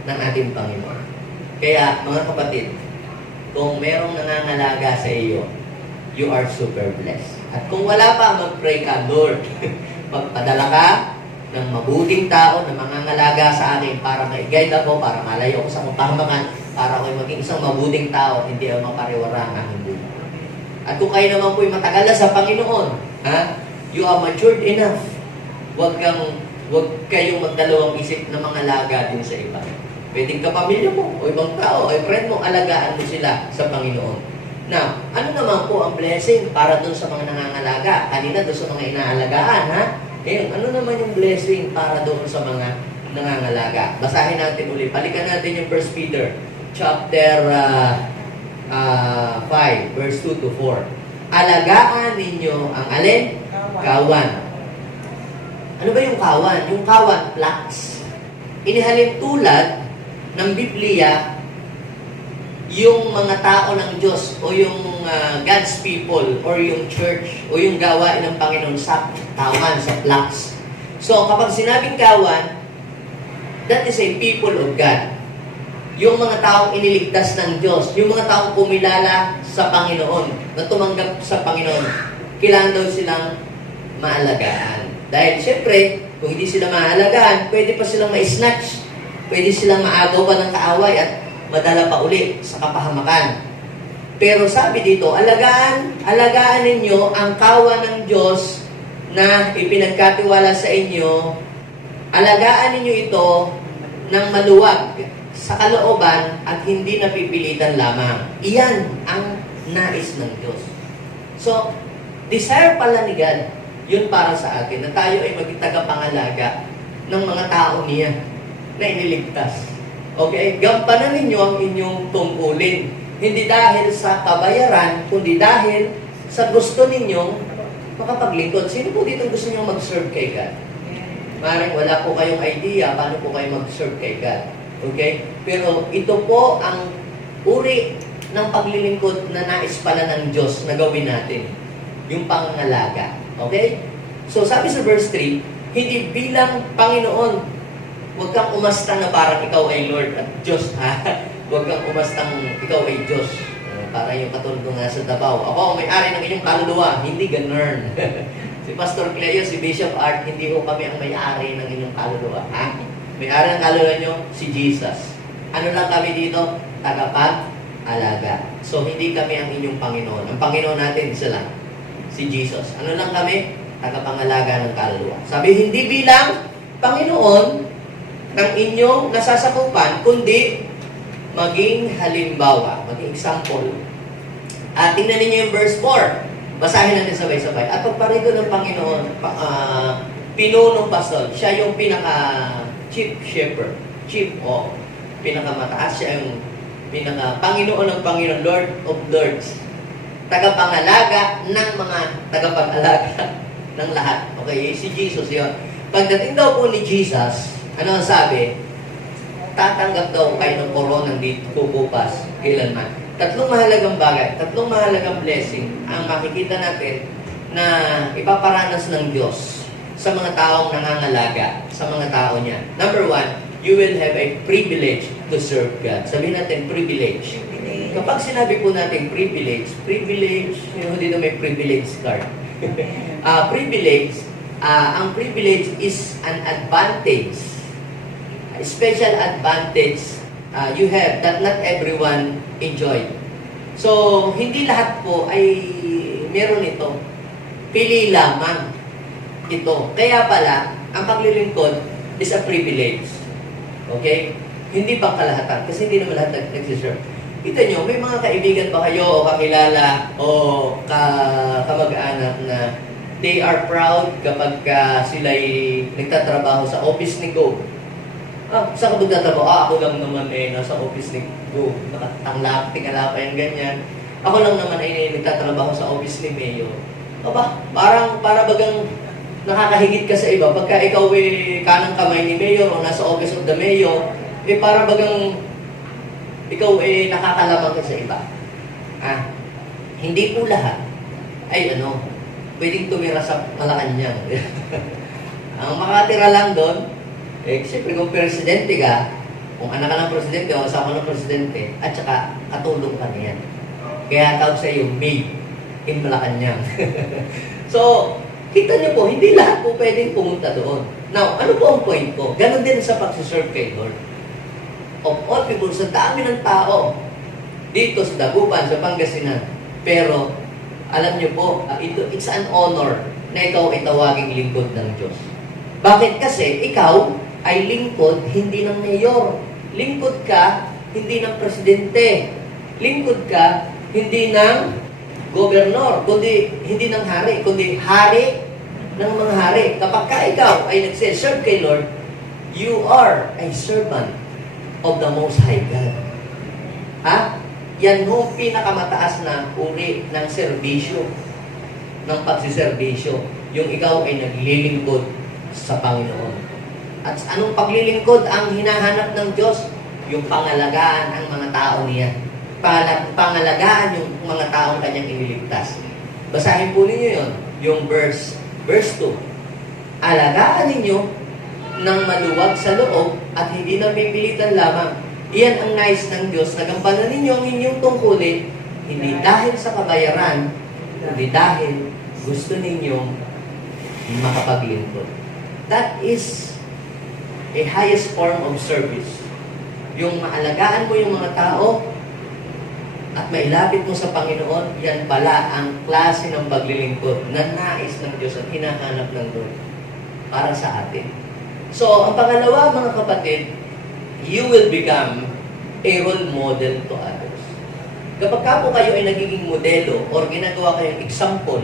ng ating Panginoon. Kaya, mga kapatid, kung merong nangangalaga sa iyo, you are super blessed. At kung wala pa, mag-pray ka, Lord. Magpadala ka ng mabuting tao na mangangalaga sa akin para ma-guide ako, para malayo ako sa kapahamakan, para ako'y maging isang mabuting tao, hindi ako mapariwara ang aking buhay. At kung kayo naman po'y matagal na sa Panginoon, you are matured enough. Huwag kayong magdalawang isip na mangalaga din sa iba. Pwedeng kapamilya mo, o ibang tao, o friend mo, alagaan mo sila sa Panginoon. Now, ano naman po ang blessing para doon sa mga nangangalaga? Kanina doon sa mga inaalagaan, ha? Ngayon, ano naman yung blessing para doon sa mga nangangalaga? Basahin natin ulit. Balikan natin yung 1 Peter chapter 5, verse 2 to 4. Alagaan ninyo ang alin? Kawan. Ano ba yung kawan? Yung kawan, flax. Inihalin tulad ng Biblia yung mga tao ng Diyos o yung God's people or yung church o yung gawain ng Panginoon sa kawan, sa flax. So, kapag sinabing kawan, that is a people of God. Yung mga taong iniligtas ng Diyos, yung mga taong pumilala sa Panginoon, na tumanggap sa Panginoon, kailangan daw silang maalagaan. Dahil, siyempre, kung hindi sila maalagaan, pwede pa silang ma-snatch, pwede silang maagaw pa ng kaaway at madala pa uli sa kapahamakan. Pero sabi dito, alagaan ninyo ang kawan ng Diyos na ipinagkatiwala sa inyo. Alagaan ninyo ito ng maluwag sa kalooban at hindi napipilitan lamang. Iyan ang nais ng Diyos. So, desire pala ni God, yun para sa atin, na tayo ay maging tagapangalaga ng mga tao niya na iniligtas. Okay? Gampanan ninyo ang inyong tungkulin. Hindi dahil sa kabayaran, kundi dahil sa gusto ninyong makapaglingkod. Sino po dito gusto ninyong mag-serve kay God? Maring wala po kayong idea paano po kayo mag-serve kay God. Okay? Pero ito po ang uri ng paglilingkod na nais pala ng Diyos na gawin natin. Yung pangangalaga. Okay? So sabi sa verse 3, hindi bilang Panginoon. Huwag kang umasta na parang ikaw ay Lord at Diyos, ha? Huwag kang umastang ikaw ay Diyos. Para yung katulad nga sa Davao. Ako ang may-ari ng inyong kaluluwa. Hindi ganun. Si Pastor Cleo, si Bishop Art, hindi ko kami ang may-ari ng inyong kaluluwa. Ha? May-ari ng kaluluwa nyo, si Jesus. Ano lang kami dito? Tagapag-alaga. So, hindi kami ang inyong Panginoon. Ang Panginoon natin, isa lang. Si Jesus. Ano lang kami? Tagapangalaga ng kaluluwa. Sabi, hindi bilang Panginoon ng inyong nasasakupan, kundi maging halimbawa, maging example. At tingnan ninyo yung verse 4. Basahin natin sabay-sabay. At pagparigo ng Panginoon, pinunong pastor, siya yung pinaka-chief shepherd. Chief o pinaka-mataas. Siya yung pinaka-Panginoon ng Panginoon, Lord of Lords. Tagapangalaga ng mga tagapag-alaga ng lahat. Okay, si Jesus yun. Pagdating daw po ni Jesus, ano ang sabi? Tatanggap daw kayo ng koronang dito bukas, kailanman. Tatlong mahalagang bagay, tatlong mahalagang blessing ang makikita natin na ipaparanas ng Diyos sa mga taong nangangalaga, sa mga tao niya. Number 1, you will have a privilege to serve God. Sabihin natin, privilege. Kapag sinabi po natin privilege, dito may privilege card. Privilege, ang privilege is an advantage special advantage you have that not everyone enjoy. So, hindi lahat po ay meron ito. Pili lamang ito. Kaya pala, ang paglilingkod is a privilege. Okay? Hindi pang kalahatan. Kasi hindi naman lahat nag-deserve. Kita nyo, may mga kaibigan ba kayo o kakilala o kamag-anak na they are proud kapag sila'y nagtatrabaho sa office ni Go. Saan ka magtatrabaho? Ako lang naman nasa office ni Go. Nakatanglap, tingala pa yung ganyan. Ako lang naman ay nagtatrabaho sa office ni Mayor. Para bagang nakakahigit ka sa iba. Pagka ikaw kanang kamay ni Mayor o nasa office of the Mayor, para bagang ikaw nakakalamang ka sa iba. Hindi po lahat ay pwedeng tumira sa Malacanang. Ang makatira lang doon, siyempre kung presidente ka, kung anak ka ng presidente o asawa ng presidente, at saka katulong ka niyan. Kaya tawag sa iyo, maid in Malacanang. So, kita niyo po, hindi lahat po pwedeng pumunta doon. Now, ano po ang point ko? Ganon din sa pagsiserve kay Lord. Of all people, sa dami ng tao, dito sa Dagupan, sa Pangasinan. Pero, alam niyo po, it's an honor na ikaw ay tawaging lingkod ng Diyos. Bakit? Kasi ikaw ay lingkod hindi ng mayor. Lingkod ka hindi ng presidente. Lingkod ka hindi ng gobernador, kundi hindi ng hari, kundi hari ng mga hari. Kapag ikaw ay nagsiserve kay Lord, you are a servant of the Most High God. Yan yung pinakamataas na uri ng serbisyo, ng pagsiservisyo. Yung ikaw ay naglilingkod sa Panginoon. At anong paglilingkod ang hinahanap ng Diyos? Yung pangalagaan ang mga tao niya. Pangalagaan yung mga taong kanyang iniligtas. Basahin po ninyo yun, yung verse 2. Alagaan ninyo ng maluwag sa loob at hindi napipilitan lamang. Iyan ang nais ng Diyos. Nagampanan ninyo ang inyong tungkulin, hindi dahil sa kabayaran, kundi dahil gusto ninyong makapaglingkod. That is a highest form of service. Yung maalagaan mo yung mga tao at mailapit mo sa Panginoon, yan pala ang klase ng paglilingkod na nais ng Diyos at hinahanap ng Lord para sa atin. So, ang pangalawa, mga kapatid, you will become a role model to others. Kapag po kayo ay nagiging modelo or ginagawa kayong example,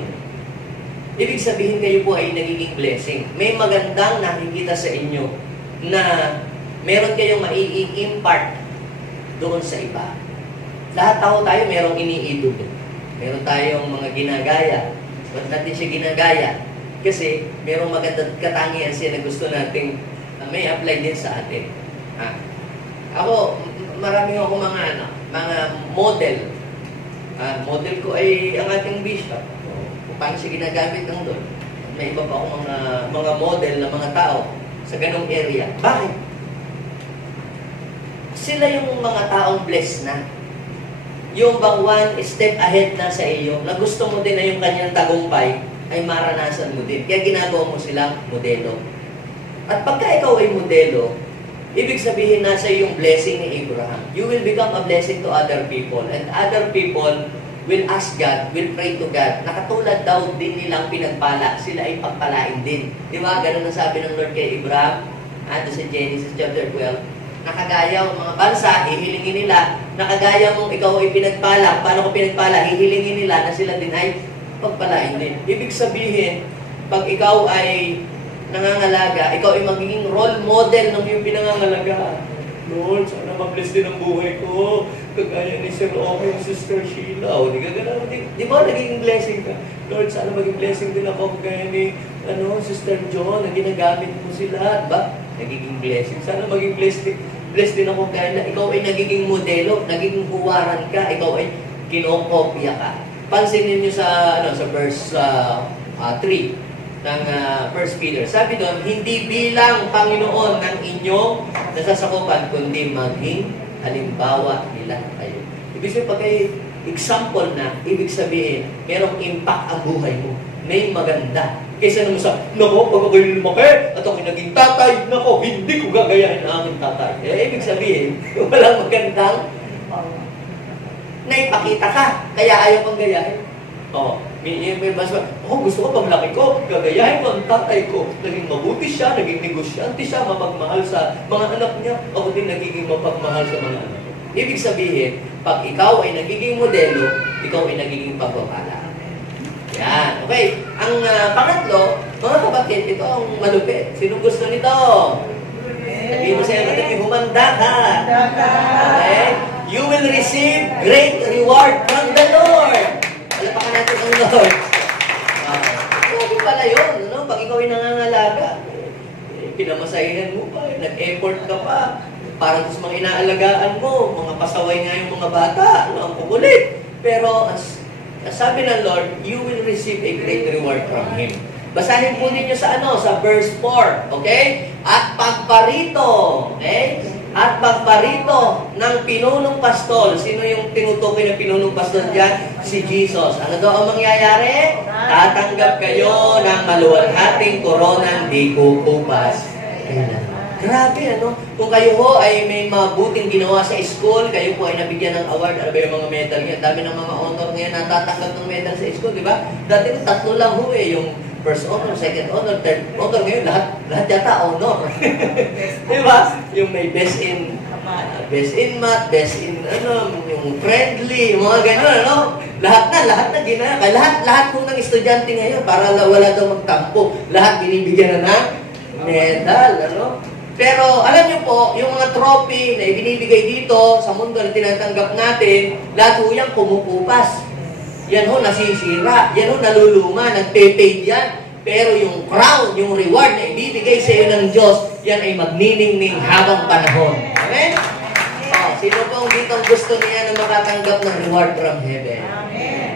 ibig sabihin kayo po ay nagiging blessing. May magandang nakikita sa inyo na meron kayong mai-impart doon sa iba. Lahat tayo merong iniidolo. Meron tayong mga ginagaya. Ba't natin siya ginagaya? Kasi merong magandang katangian siya na gusto nating may apply din sa atin. Ako, marami ako mga model. Model ko ay ang ating bishop. Kung paano siya ginagamit ng doon. May iba pa akong mga model na mga tao sa ganong area. Bakit? Sila yung mga taong blessed na. Yung bang one step ahead na sa iyo, na gusto mo din na yung kanyang tagumpay, ay maranasan mo din. Kaya ginagawa mo silang modelo. At pagka ikaw ay modelo, ibig sabihin nasa yung blessing ni Abraham. You will become a blessing to other people. And other people will ask God, will pray to God. Nakatulad daw din nilang pinagpala, sila ay pagpalain din. Di ba? Ganun ang sabi ng Lord kay Abraham. Ando sa Genesis chapter 12. Nakagaya ang mga bansa, hihilingin nila. Nakagaya mong ikaw ay pinagpala. Paano ko pinagpala? Hihilingin nila na sila din ay pagpalain din. Ibig sabihin, pag ikaw ay nangangalaga, ikaw ay magiging role model ng iyong pinangangalaga. Lord, sana ma-bless din ang buhay ko. Kagaya ni Sir Oki, Sister Sheila. O, di ka gano'n. Di ba naging blessing ka? Lord, sana maging blessing din ako. Kagaya ni Sister John, na ginagamit mo sila. Ba? Nagiging blessing. Sana maging blessed din ako. Kaya na ikaw ay nagiging modelo, nagiging huwaran ka, ikaw ay kinokopya ka. Pansinin niyo sa verse 3 ng 1 Peter. Sabi doon, hindi bilang Panginoon ng inyong nasasakupan, kundi maging halimbawa nila kayo. Ibig sabihin, pag example na, ibig sabihin, merong impact ang buhay mo. May maganda Kaysa naman sa, nako, pag ako'y lumaki at ako'y naging tatay, nako, hindi ko gagayahin ang aking tatay. Ibig sabihin, walang magandang naipakita ka, kaya ayaw kang gayahin. May basta, gusto ko paglaki ko, gagayahin ko ang tatay ko. Naging mabuti siya, naging negosyante siya, mapagmahal sa mga anak niya. Ako din nagiging mapagmahal sa mga anak. Ibig sabihin, pag ikaw ay nagiging modelo, ikaw ay nagiging pagpapala. Yan. Okay. Ang pangatlo, mga kapatid, ito ang malupit. Sino gusto nito? Sabihin mo sa'yo natin, humanda ka. Okay? You will receive great reward from the Lord. Palapakan natin ang Lord. Sabi pala yun, no? Pag ikaw ay nangangalaga, pinamasahihan mo pa, nag-effort ka pa, para sa mga inaalagaan mo, mga pasaway nga yung mga bata, ang kukulit. Pero, sabi ng Lord, you will receive a great reward from Him. Basahin po ninyo sa sa verse 4, okay? At pagparito, okay? At pagparito ng pinunong pastol. Sino yung tinutukoy ng pinunong pastol dyan? Si Jesus. Ano daw ang mangyayari? Tatanggap kayo ng maluwalhating koronang di kukupas. Grabe, Kung kayo ho ay may mabuting ginawa sa school, kayo po ay nabigyan ng award, ano ba yung mga medal ngayon? Dami ng mga honor ngayon natatanggap ng medal sa school, di ba? Dati ko 3 lang ho yung first honor, second honor, third honor. Ngayon, lahat yata honor. Di ba? Yung may best in math, best in, yung friendly, mga ganyan, Lahat na ginaya. Lahat po ng estudyante ngayon, para wala daw magtampo, lahat binibigyan na ng medal, Pero alam niyo po, yung mga trophy na ibinibigay dito sa mundo na tinatanggap natin, lahat po yan kumukupas. Yan ho nasisira, yan ho naluluma, nagpe-fade yan. Pero yung crown, yung reward na ibibigay sa iyo ng Diyos, yan ay magniningning habang panahon. Amen? Sino pong dito gusto niya na makatanggap ng reward from heaven? Amen.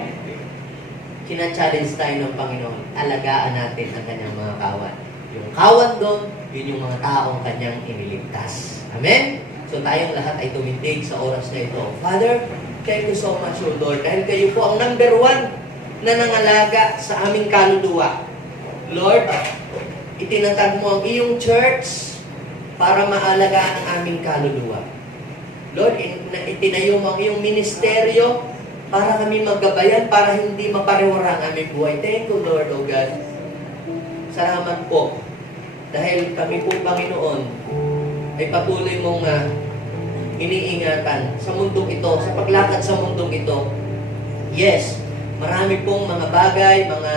Kina-challenge tayo ng Panginoon, alagaan natin ang kanyang mga kawan. Yung kawan doon, yun yung mga taong kanyang iniligtas. Amen? So tayong lahat ay tumindig sa oras na ito. Father, thank you so much, O Lord, dahil kayo po ang number 1 na nangalaga sa aming kaluluwa. Lord, itinatag mo ang iyong church para maalagaan ang aming kaluluwa. Lord, itinayo mo ang iyong ministeryo para kami maggabayan, para hindi maparewara ang aming buhay. Thank you, Lord, O God. Salamat po. Dahil kami po, Panginoon, ay patuloy mong iniingatan sa mundong ito, sa paglakad sa mundong ito. Yes, marami pong mga bagay, mga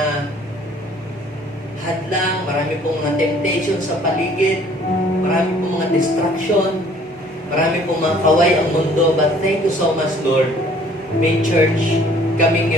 hadlang, marami pong mga temptation sa paligid, marami pong mga distraction, marami pong mga kaway ang mundo. But thank you so much, Lord. May church, kaming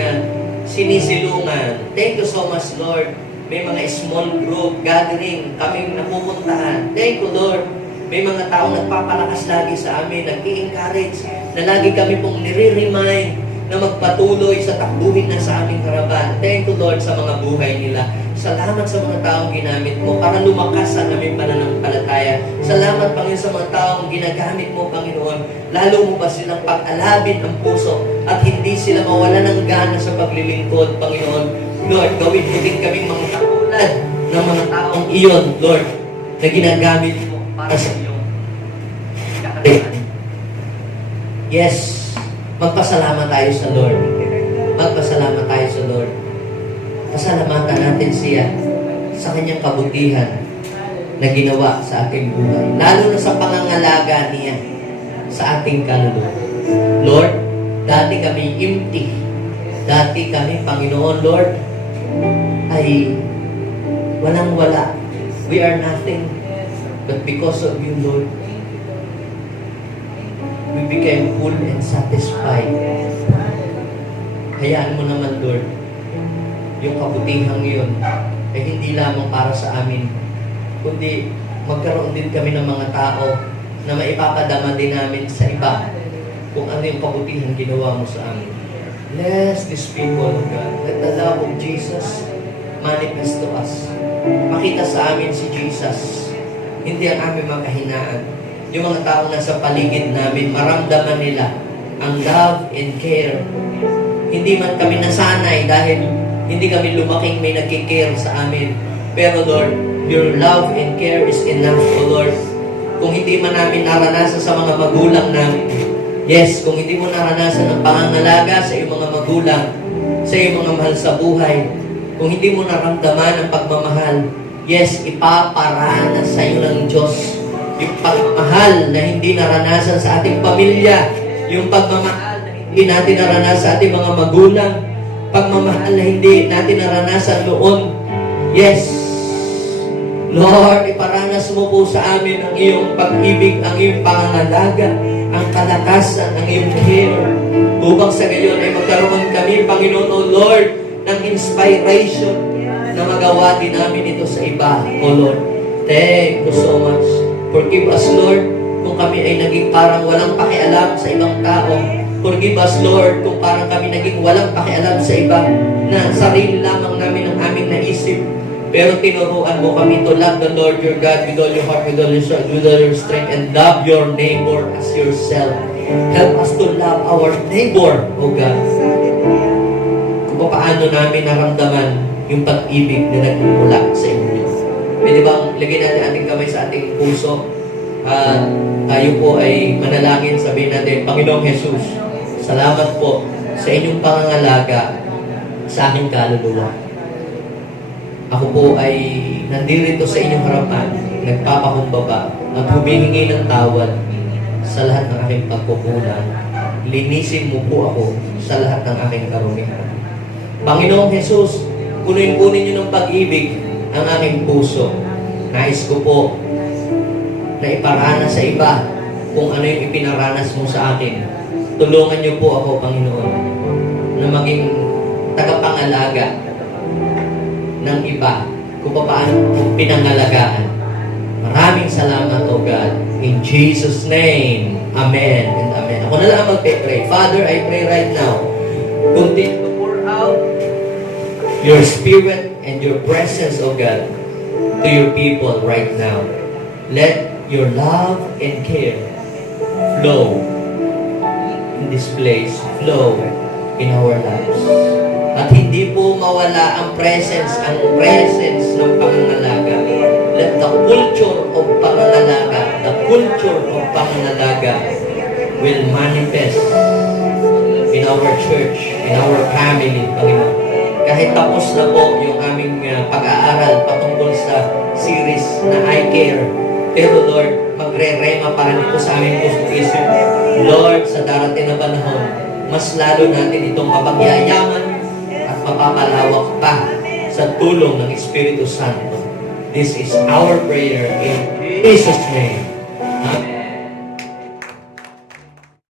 sinisilungan. Thank you so much, Lord. May mga small group gathering kaming napupuntahan. Thank you, Lord. May mga taong nagpapalakas lagi sa amin, nag-i-encourage, na lagi kami pong nire-remind na magpatuloy sa takbuhin na sa aming harapan. Thank you, Lord, sa mga buhay nila. Salamat sa mga taong ginamit mo para lumakas ang aming pananampalataya. Salamat, Panginoon, sa mga taong ginagamit mo, Panginoon. Lalo mo ba silang pag-alabin ang puso at hindi sila mawala ng gana sa paglilingkod, Panginoon. Lord, gawin mo din kaming mga katulad ng mga taong iyon, Lord, na ginagamit mo para sa iyong kakatian. Yes, magpasalamat tayo sa Lord. Magpasalamat tayo sa Lord. Pasalamatan natin siya sa kanyang kabutihan na ginawa sa ating buhay. Lalo na sa pangangalaga niya sa ating kaluluwa. Lord, dati kami empty. Dati kami, Panginoon, Lord, ay walang-wala. We are nothing. But because of you, Lord, we became full and satisfied. Hayaan mo naman, Lord, yung kabutihang yun ay hindi lamang para sa amin, kundi magkaroon din kami ng mga tao na maipapadama din namin sa iba kung ano yung kabutihan ginawa mo sa amin. Bless these people, God. Let the love of Jesus manifest to us. Makita sa amin si Jesus. Hindi ang aming mga kahinaan. Yung mga taong nasa paligid namin, maramdaman nila ang love and care. Hindi man kami nasanay dahil Hindi kami lumaking may nagkikare sa amin. Pero Lord, your love and care is enough, O Lord. Kung hindi man namin naranasan sa mga magulang namin, yes, kung hindi mo naranasan ang pangangalaga sa iyong mga magulang, sa iyong mga mahal sa buhay, kung hindi mo naramdaman ang pagmamahal, yes, ipaparanas sa iyo ng Diyos. Yung pagmamahal na hindi naranasan sa ating pamilya, yung pagmamahal na hindi natin naranasan sa ating mga magulang, pagmamahal na hindi natin naranasan noon, yes, Lord, iparanas mo po sa amin ang iyong pag-ibig, ang iyong pangangalaga, ang kalakasan, ang iyong care. Upang sa gayon ay magkaroon kami, Panginoon, O Lord, ng inspiration na magawa din namin ito sa iba, O Lord. Thank you so much. Forgive us, Lord, kung kami ay naging parang walang pakialam sa ibang tao. Forgive us, Lord, kung parang kami naging walang pakialam sa iba, na sarili lamang namin ang aming naisip. Pero tinuruan mo kami to love the Lord your God with all your heart, with all your soul, with all your strength, and love your neighbor as yourself. Help us to love our neighbor, O God. Kung paano namin naramdaman yung pag-ibig na nagmumula sa inyo. Pwede bang lagyan natin ating kamay sa ating puso? At tayo po ay manalangin, sabihin natin, Panginoong Jesus, salamat po sa inyong pangangalaga sa aking kaluluwa. Ako po ay nandito sa inyong harapan, nagpapakumbaba at humihingi ng tawad sa lahat ng aking pagkukulang. Linisin mo po ako sa lahat ng aking karumihan. Panginoong Jesus, punuin-punin niyo ng pag-ibig ang aking puso. Nais ko po na iparanas sa iba kung ano yung ipinaranas mo sa akin. Tulungan niyo po ako, Panginoon, na maging tagapangalaga ng iba kung paano kung pinangalagaan. Maraming salamat, O God. In Jesus' name, Amen and Amen. Ako na lang magpe-pray. Father, I pray right now, continue to pour out your Spirit and your presence, O God, to your people right now. Let your love and care flow in this place, flow in our lives. At hindi po mawala ang presence ng pangangalaga. Let the culture of pangangalaga will manifest in our church, in our family, Panginoon. Kahit tapos na po yung aming pag-aaral patungkol sa series na I Care, pero Lord, magre-rema pa rin ito sa aming puso't isip. Lord, sa darating na panahon, mas lalo natin itong mapagyayaman at mapapalawak pa sa tulong ng Espiritu Santo. This is our prayer in Jesus' name. Amen.